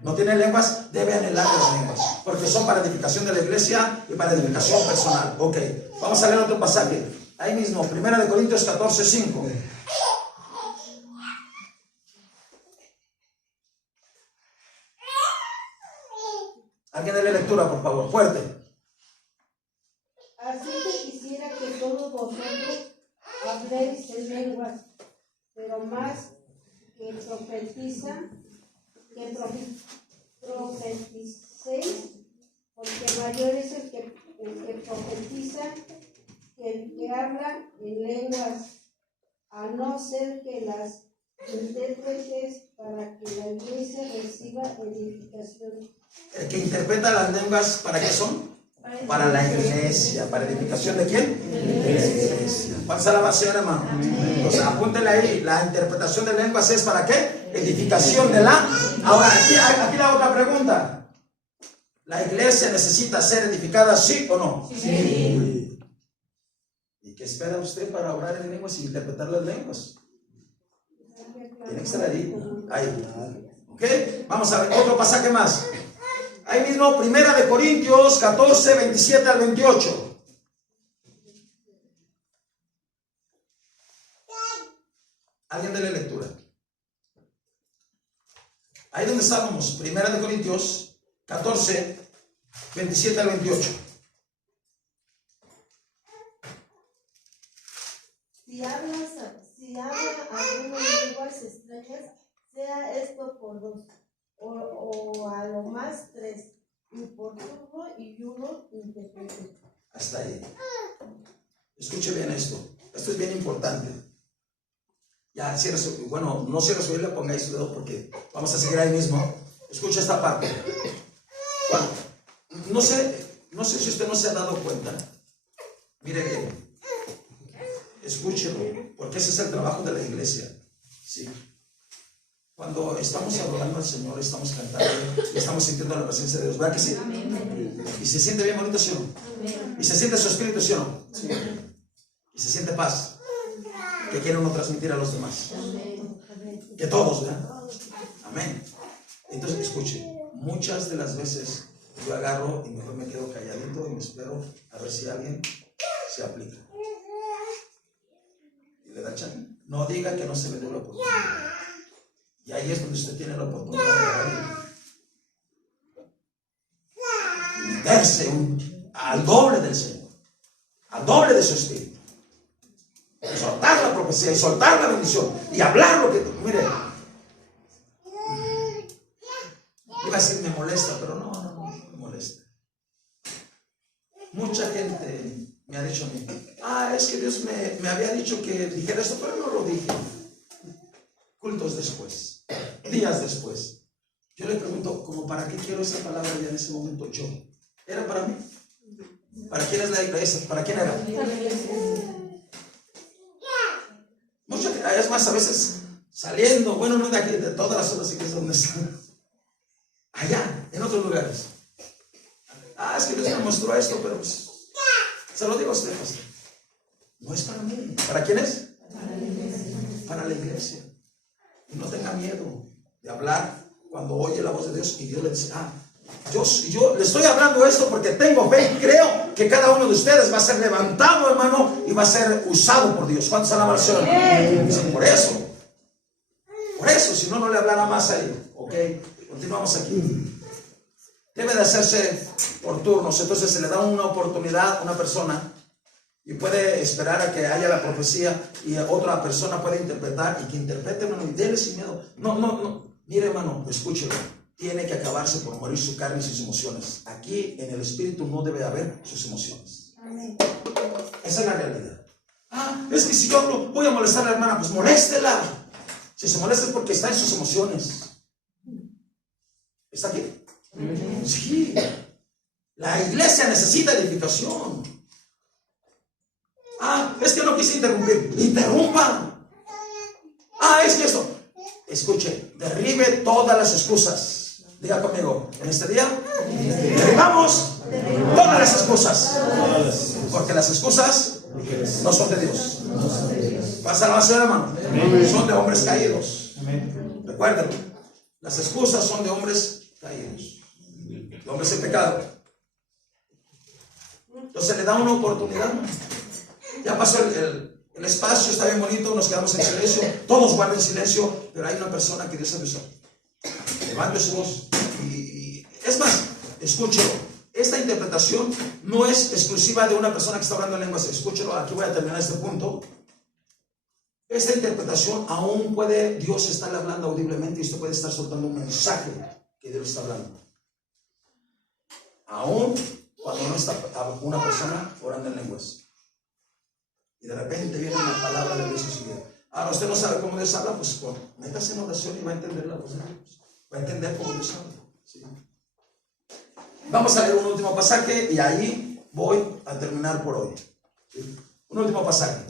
¿No tiene lenguas? Debe anhelar las lenguas, porque son para edificación de la iglesia y para edificación personal. Ok, vamos a leer otro pasaje. Ahí mismo, 1 de Corintios 14:5. Alguien de la lectura, por favor, fuerte. Así que quisiera que todos vosotros habléis en lenguas, pero más que profeticéis, porque mayor es el que profetiza que el que habla en lenguas, a no ser que las intérpretes para que la iglesia reciba edificación. El que interpreta las lenguas, ¿para qué son? Para la iglesia. ¿Para edificación de quién? De la iglesia. ¿Cuánta alabanza, hermano? Entonces apúntele ahí. La interpretación de lenguas es ¿para qué? Edificación de la... Ahora, aquí la otra pregunta. ¿La iglesia necesita ser edificada, sí o no? Sí. ¿Y qué espera usted para orar en lenguas y interpretar las lenguas? Tiene que estar ahí. ¿Ok? Vamos a ver otro pasaje más. Ahí mismo, 1 Corintios 14, 27 al 28. Alguien dele lectura. Ahí donde estábamos, 1 Corintios 14, 27 al 28. Si habla alguna lenguas extrañas, sea esto por dos, o a lo más tres, y por turno y uno interprete. Hasta ahí. Escuche bien esto. Esto es bien importante. Ya cierra su, bueno, no cierra su Biblia, ponga ahí su dedo porque vamos a seguir ahí mismo. Escucha esta parte. Bueno, no sé si usted no se ha dado cuenta. Mire bien. Escúchelo, porque ese es el trabajo de la iglesia. Sí. Cuando estamos adorando al Señor, estamos cantando y estamos sintiendo la presencia de Dios, ¿verdad que sí? Y se siente bien bonito, ¿sí o no? Y se siente su espíritu, ¿sí o no? Sí. Y se siente paz que quiere uno transmitir a los demás. Que todos, ¿verdad? Amén. Entonces, escuche, muchas de las veces yo agarro y mejor me quedo calladito y me espero a ver si alguien se aplica. Y le da chance. No diga que no se le dio la oportunidad. Y ahí es donde usted tiene la oportunidad de meterse al doble del Señor, al doble de su espíritu, y soltar la profecía y soltar la bendición y hablar lo que, mire, iba a decir me molesta, pero no me molesta. Mucha gente me ha dicho a mí, es que Dios me había dicho que dijera esto, pero no lo dije. Cultos después, días después, yo le pregunto, ¿cómo para qué quiero esa palabra ya en ese momento yo? ¿Era para mí? ¿Para quién es la iglesia? ¿Para quién era? Mucho, es más, a veces saliendo, bueno, no de aquí, de todas las otras iglesias donde están, allá, en otros lugares. Es que Dios me mostró esto, pero pues, se lo digo a usted, pastor. No es para mí. ¿Para quién es? Para la iglesia. Y no tenga miedo de hablar cuando oye la voz de Dios y Dios le dice, yo le estoy hablando esto porque tengo fe y creo que cada uno de ustedes va a ser levantado, hermano, y va a ser usado por Dios. ¿Cuántos alaban al Señor? Sí, por eso, si no, no le hablará más a él. Ok, continuamos aquí. Debe de hacerse por turnos, entonces se le da una oportunidad a una persona y puede esperar a que haya la profecía y otra persona puede interpretar y que interprete, hermano, y déle sin miedo. No. Mire, hermano, escúchelo. Tiene que acabarse por morir su carne y sus emociones. Aquí en el espíritu no debe haber sus emociones. Amén. Esa es la realidad. Es que si yo hablo, voy a molestar a la hermana, pues moléstela. Si se molesta es porque está en sus emociones. ¿Está aquí? Sí. La iglesia necesita edificación. Es que no quise interrumpir. Interrumpa. Es que esto. Escuche, derribe todas las excusas. Diga conmigo, en este día derribamos todas las excusas. Porque las excusas no son de Dios. Pasa la basura, hermano. Son de hombres caídos. Recuerden, las excusas son de hombres caídos, de hombres en pecado. Entonces le da una oportunidad. Ya pasó el espacio, está bien bonito, nos quedamos en silencio, todos guarden silencio, pero hay una persona que Dios avisó. Levante su voz y es más, escúchelo. Esta interpretación no es exclusiva de una persona que está hablando en lenguas. Escúchelo, aquí voy a terminar este punto. Esta interpretación aún puede Dios estar hablando audiblemente y usted puede estar soltando un mensaje que Dios está hablando. Aún cuando no está una persona orando en lenguas. Y de repente viene una palabra de Dios en su vida. Ahora usted no sabe cómo Dios habla, pues métase en oración y va a entender la voz de Dios. Va a entender cómo Dios habla. ¿Sí? Vamos a leer un último pasaje y ahí voy a terminar por hoy. Un último pasaje.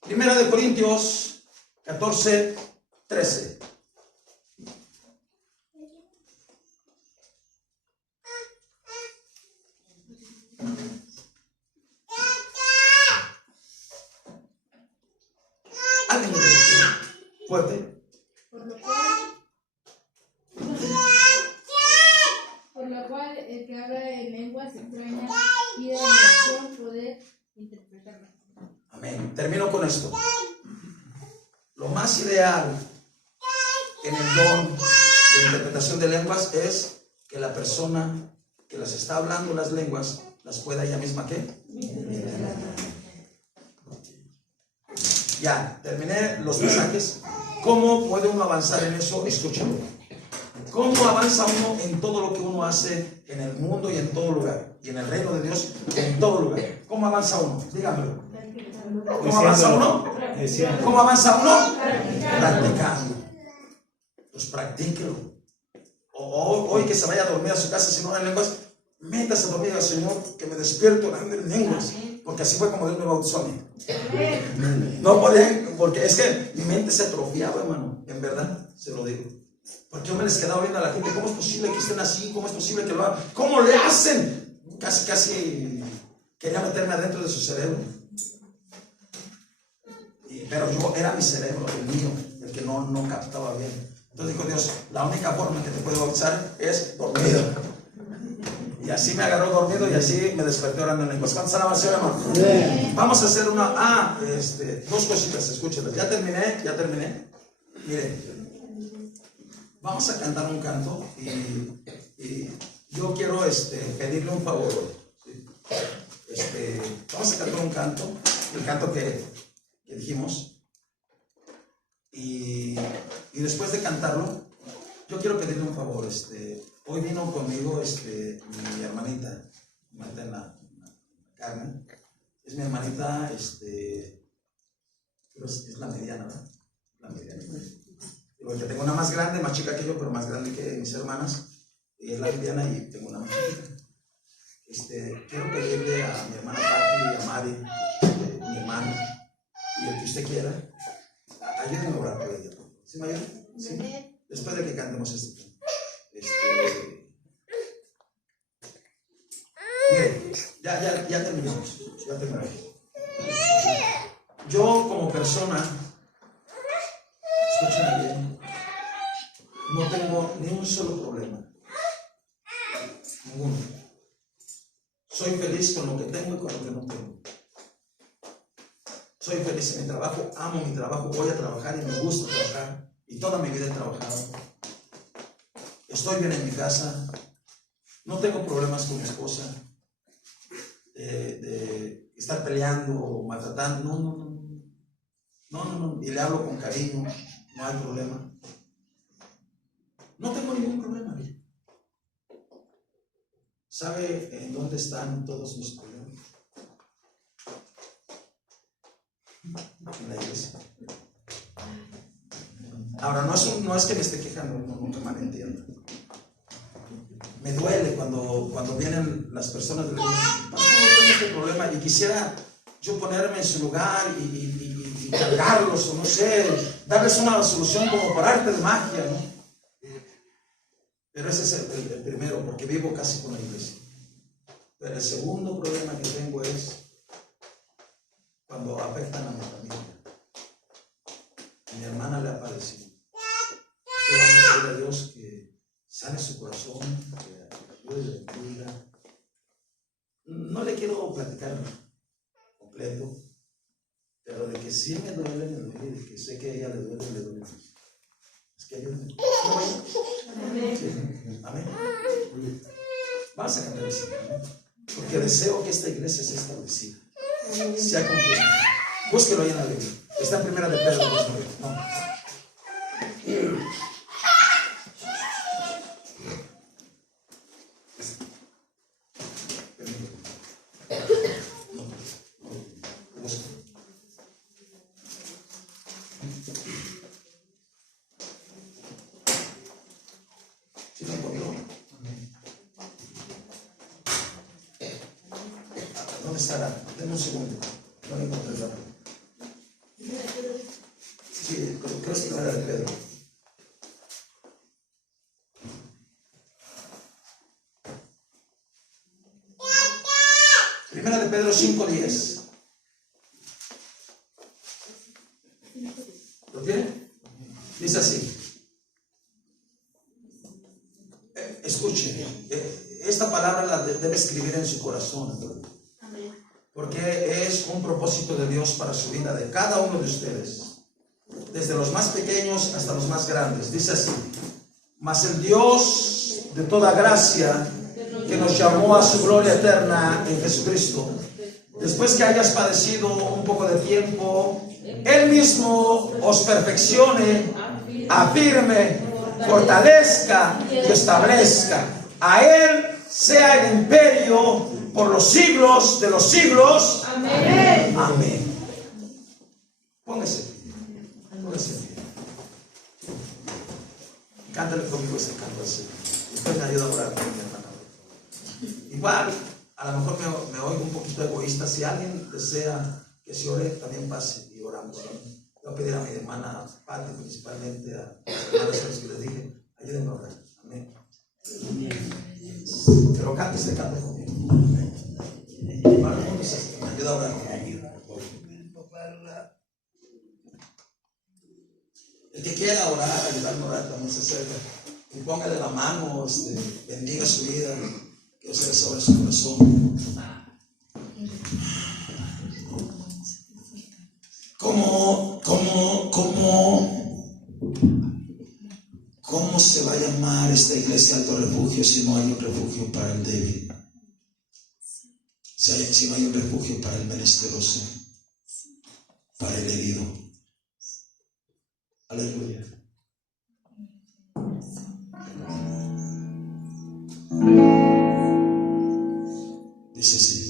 Primera de Corintios 14, 13. ¿Alguien me dice? Fuerte. Por lo cual, el que habla en lenguas extrañas pide en oración poder interpretarlas. Amén. Termino con esto. Lo más ideal en el don de interpretación de lenguas es que la persona que las está hablando las lenguas las pueda ella misma ¿qué? Ya, terminé los mensajes. ¿Cómo puede uno avanzar en eso? Escúchalo. ¿Cómo avanza uno en todo lo que uno hace en el mundo y en todo lugar? Y en el reino de Dios en todo lugar. ¿Cómo avanza uno? Dígamelo. ¿Cómo avanza uno? ¿Cómo avanza uno? Practicando. Pues practíquelo. Hoy que se vaya a dormir a su casa, si no en lenguas, métase a dormir al Señor, que me despierto en lenguas. Porque así fue como Dios me bautizó a mí. No podía, porque es que mi mente se atrofiaba, hermano. En verdad, se lo digo. Porque yo me les quedaba viendo a la gente, ¿cómo es posible que estén así? ¿Cómo es posible que lo hagan? ¿Cómo le hacen? Casi quería meterme adentro de su cerebro. Pero yo era mi cerebro, el mío, el que no captaba bien. Entonces dijo Dios, la única forma que te puedo bautizar es dormido. Y así me agarró dormido y así me desperté orando en lenguas. ¿Cuántas alabanzas, hermano? Vamos a hacer dos cositas, escúchenlas. Ya terminé. Miren, vamos a cantar un canto y yo quiero pedirle un favor hoy. ¿Sí? Vamos a cantar un canto, el canto que dijimos. Y después de cantarlo, yo quiero pedirle un favor. Hoy vino conmigo mi hermanita en la Carmen. Es mi hermanita, pero es la mediana, ¿verdad? La mediana. Porque tengo una más grande, más chica que yo, pero más grande que mis hermanas. Y es la mediana y tengo una más chiquita. Quiero pedirle a mi hermana Pati, a Mari, mi hermano, y el que usted quiera, ayúdenme a orar por ella. ¿Sí me ayudan? ¿Sí? Después de que cantemos Mire, ya terminamos. Yo como persona, escúchame bien, no tengo ni un solo problema. Ninguno. Soy feliz con lo que tengo y con lo que no tengo. Soy feliz en mi trabajo, amo mi trabajo, voy a trabajar y me gusta trabajar. Y toda mi vida he trabajado. Estoy bien en mi casa. No tengo problemas con mi esposa. De estar peleando o maltratando. No. Y le hablo con cariño. No hay problema. No tengo ningún problema. ¿Sabe en dónde están todos mis problemas? En la iglesia. Ahora, no es que me esté quejando, no me malentiendan. Me duele cuando vienen las personas y dicen, pastor, tengo este problema, y quisiera yo ponerme en su lugar y cargarlos, o no sé, darles una solución como por arte de magia, ¿no? Pero ese es el primero, porque vivo casi con la iglesia. Pero el segundo problema que tengo es cuando afectan a mi familia. A mi hermana le ha parecido. Yo voy a pedir a Dios que sane su corazón, que ayude y bendiga. No le quiero platicar completo, pero de que sí me duele, de que sé que a ella le duele. Es que ayúdenme. Sí. Amén. Vamos a cantar así, porque deseo que esta iglesia sea establecida, sea completa. Búsquelo ahí en la Biblia. Está en Primera de Pedro 2:9. ¿Sí lo encontró? Sara, denme un segundo. No me encontré rápido. Sí, creo que es Primera de Pedro. Primera de Pedro 5:10. ¿Lo tiene? Dice así. Escuche, esta palabra la debe escribir en su corazón, porque es un propósito de Dios para su vida, de cada uno de ustedes, desde los más pequeños hasta los más grandes. Dice así: mas el Dios de toda gracia, que nos llamó a su gloria eterna en Jesucristo, después que hayas padecido un poco de tiempo, Él mismo os perfeccione, afirme, fortalezca y establezca. A Él sea el imperio por los siglos de los siglos. Amén. Amén. Póngase. Cántale conmigo ese canto así. Después me ayuda a orar con mi hermano. Igual, a lo mejor me oigo un poquito egoísta. Si alguien desea que se ore, también pase y oramos. Voy a pedir a mi hermana Pati, principalmente a las hermanas a las que les dije, ayúdenme a orar. Amén. Pero cante ese canto conmigo. Hermano, me ayuda a orar. El que quiera orar, ayudarme a orar, también se acerca. Y póngale la mano, bendiga su vida, que se sobre su corazón. ¿Cómo se va a llamar esta iglesia Alto Refugio si no hay un refugio para el débil? Si no hay un refugio para el menesteroso, para el herido. Aleluya. Dice así.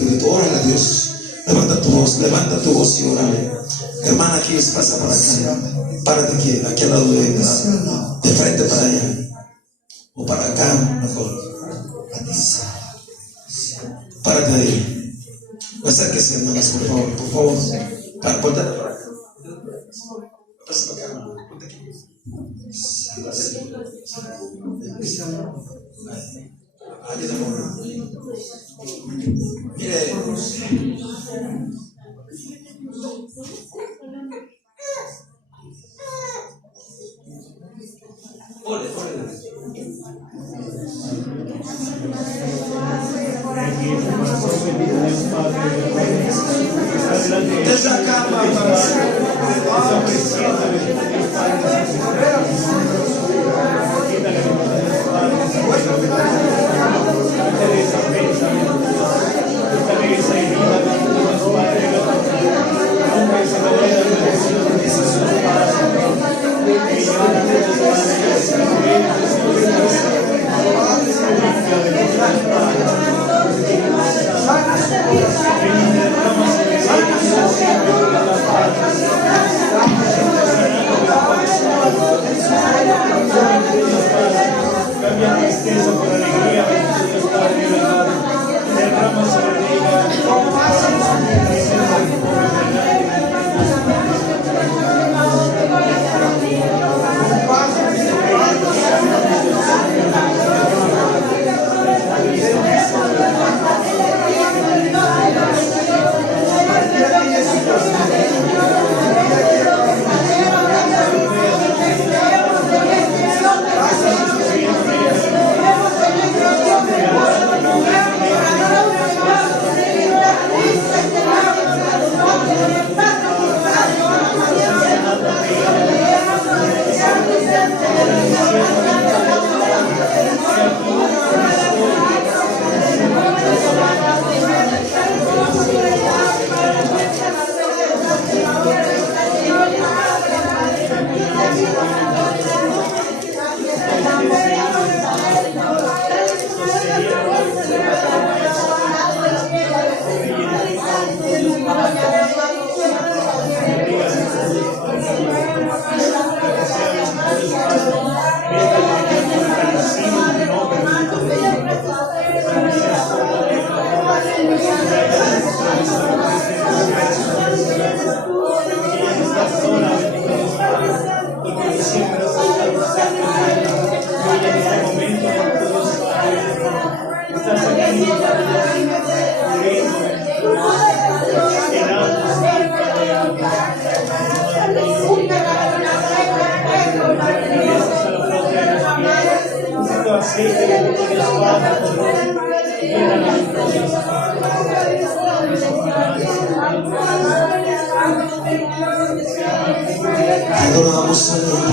Espíritu. Órale a Dios. Levanta tu voz y órale. Hermana, aquí pasa para acá. Párate aquí al lado de frente para allá. O para acá, mejor. Párate ahí. Acérquese, hermanas, por favor. Por favor. Ponte para acá. Pasa para acá. Ponte aquí. Mire. Desde acá, Cambia tristeza por alegría, Dios Padre amado. Derrama sobre adoramos a Dios.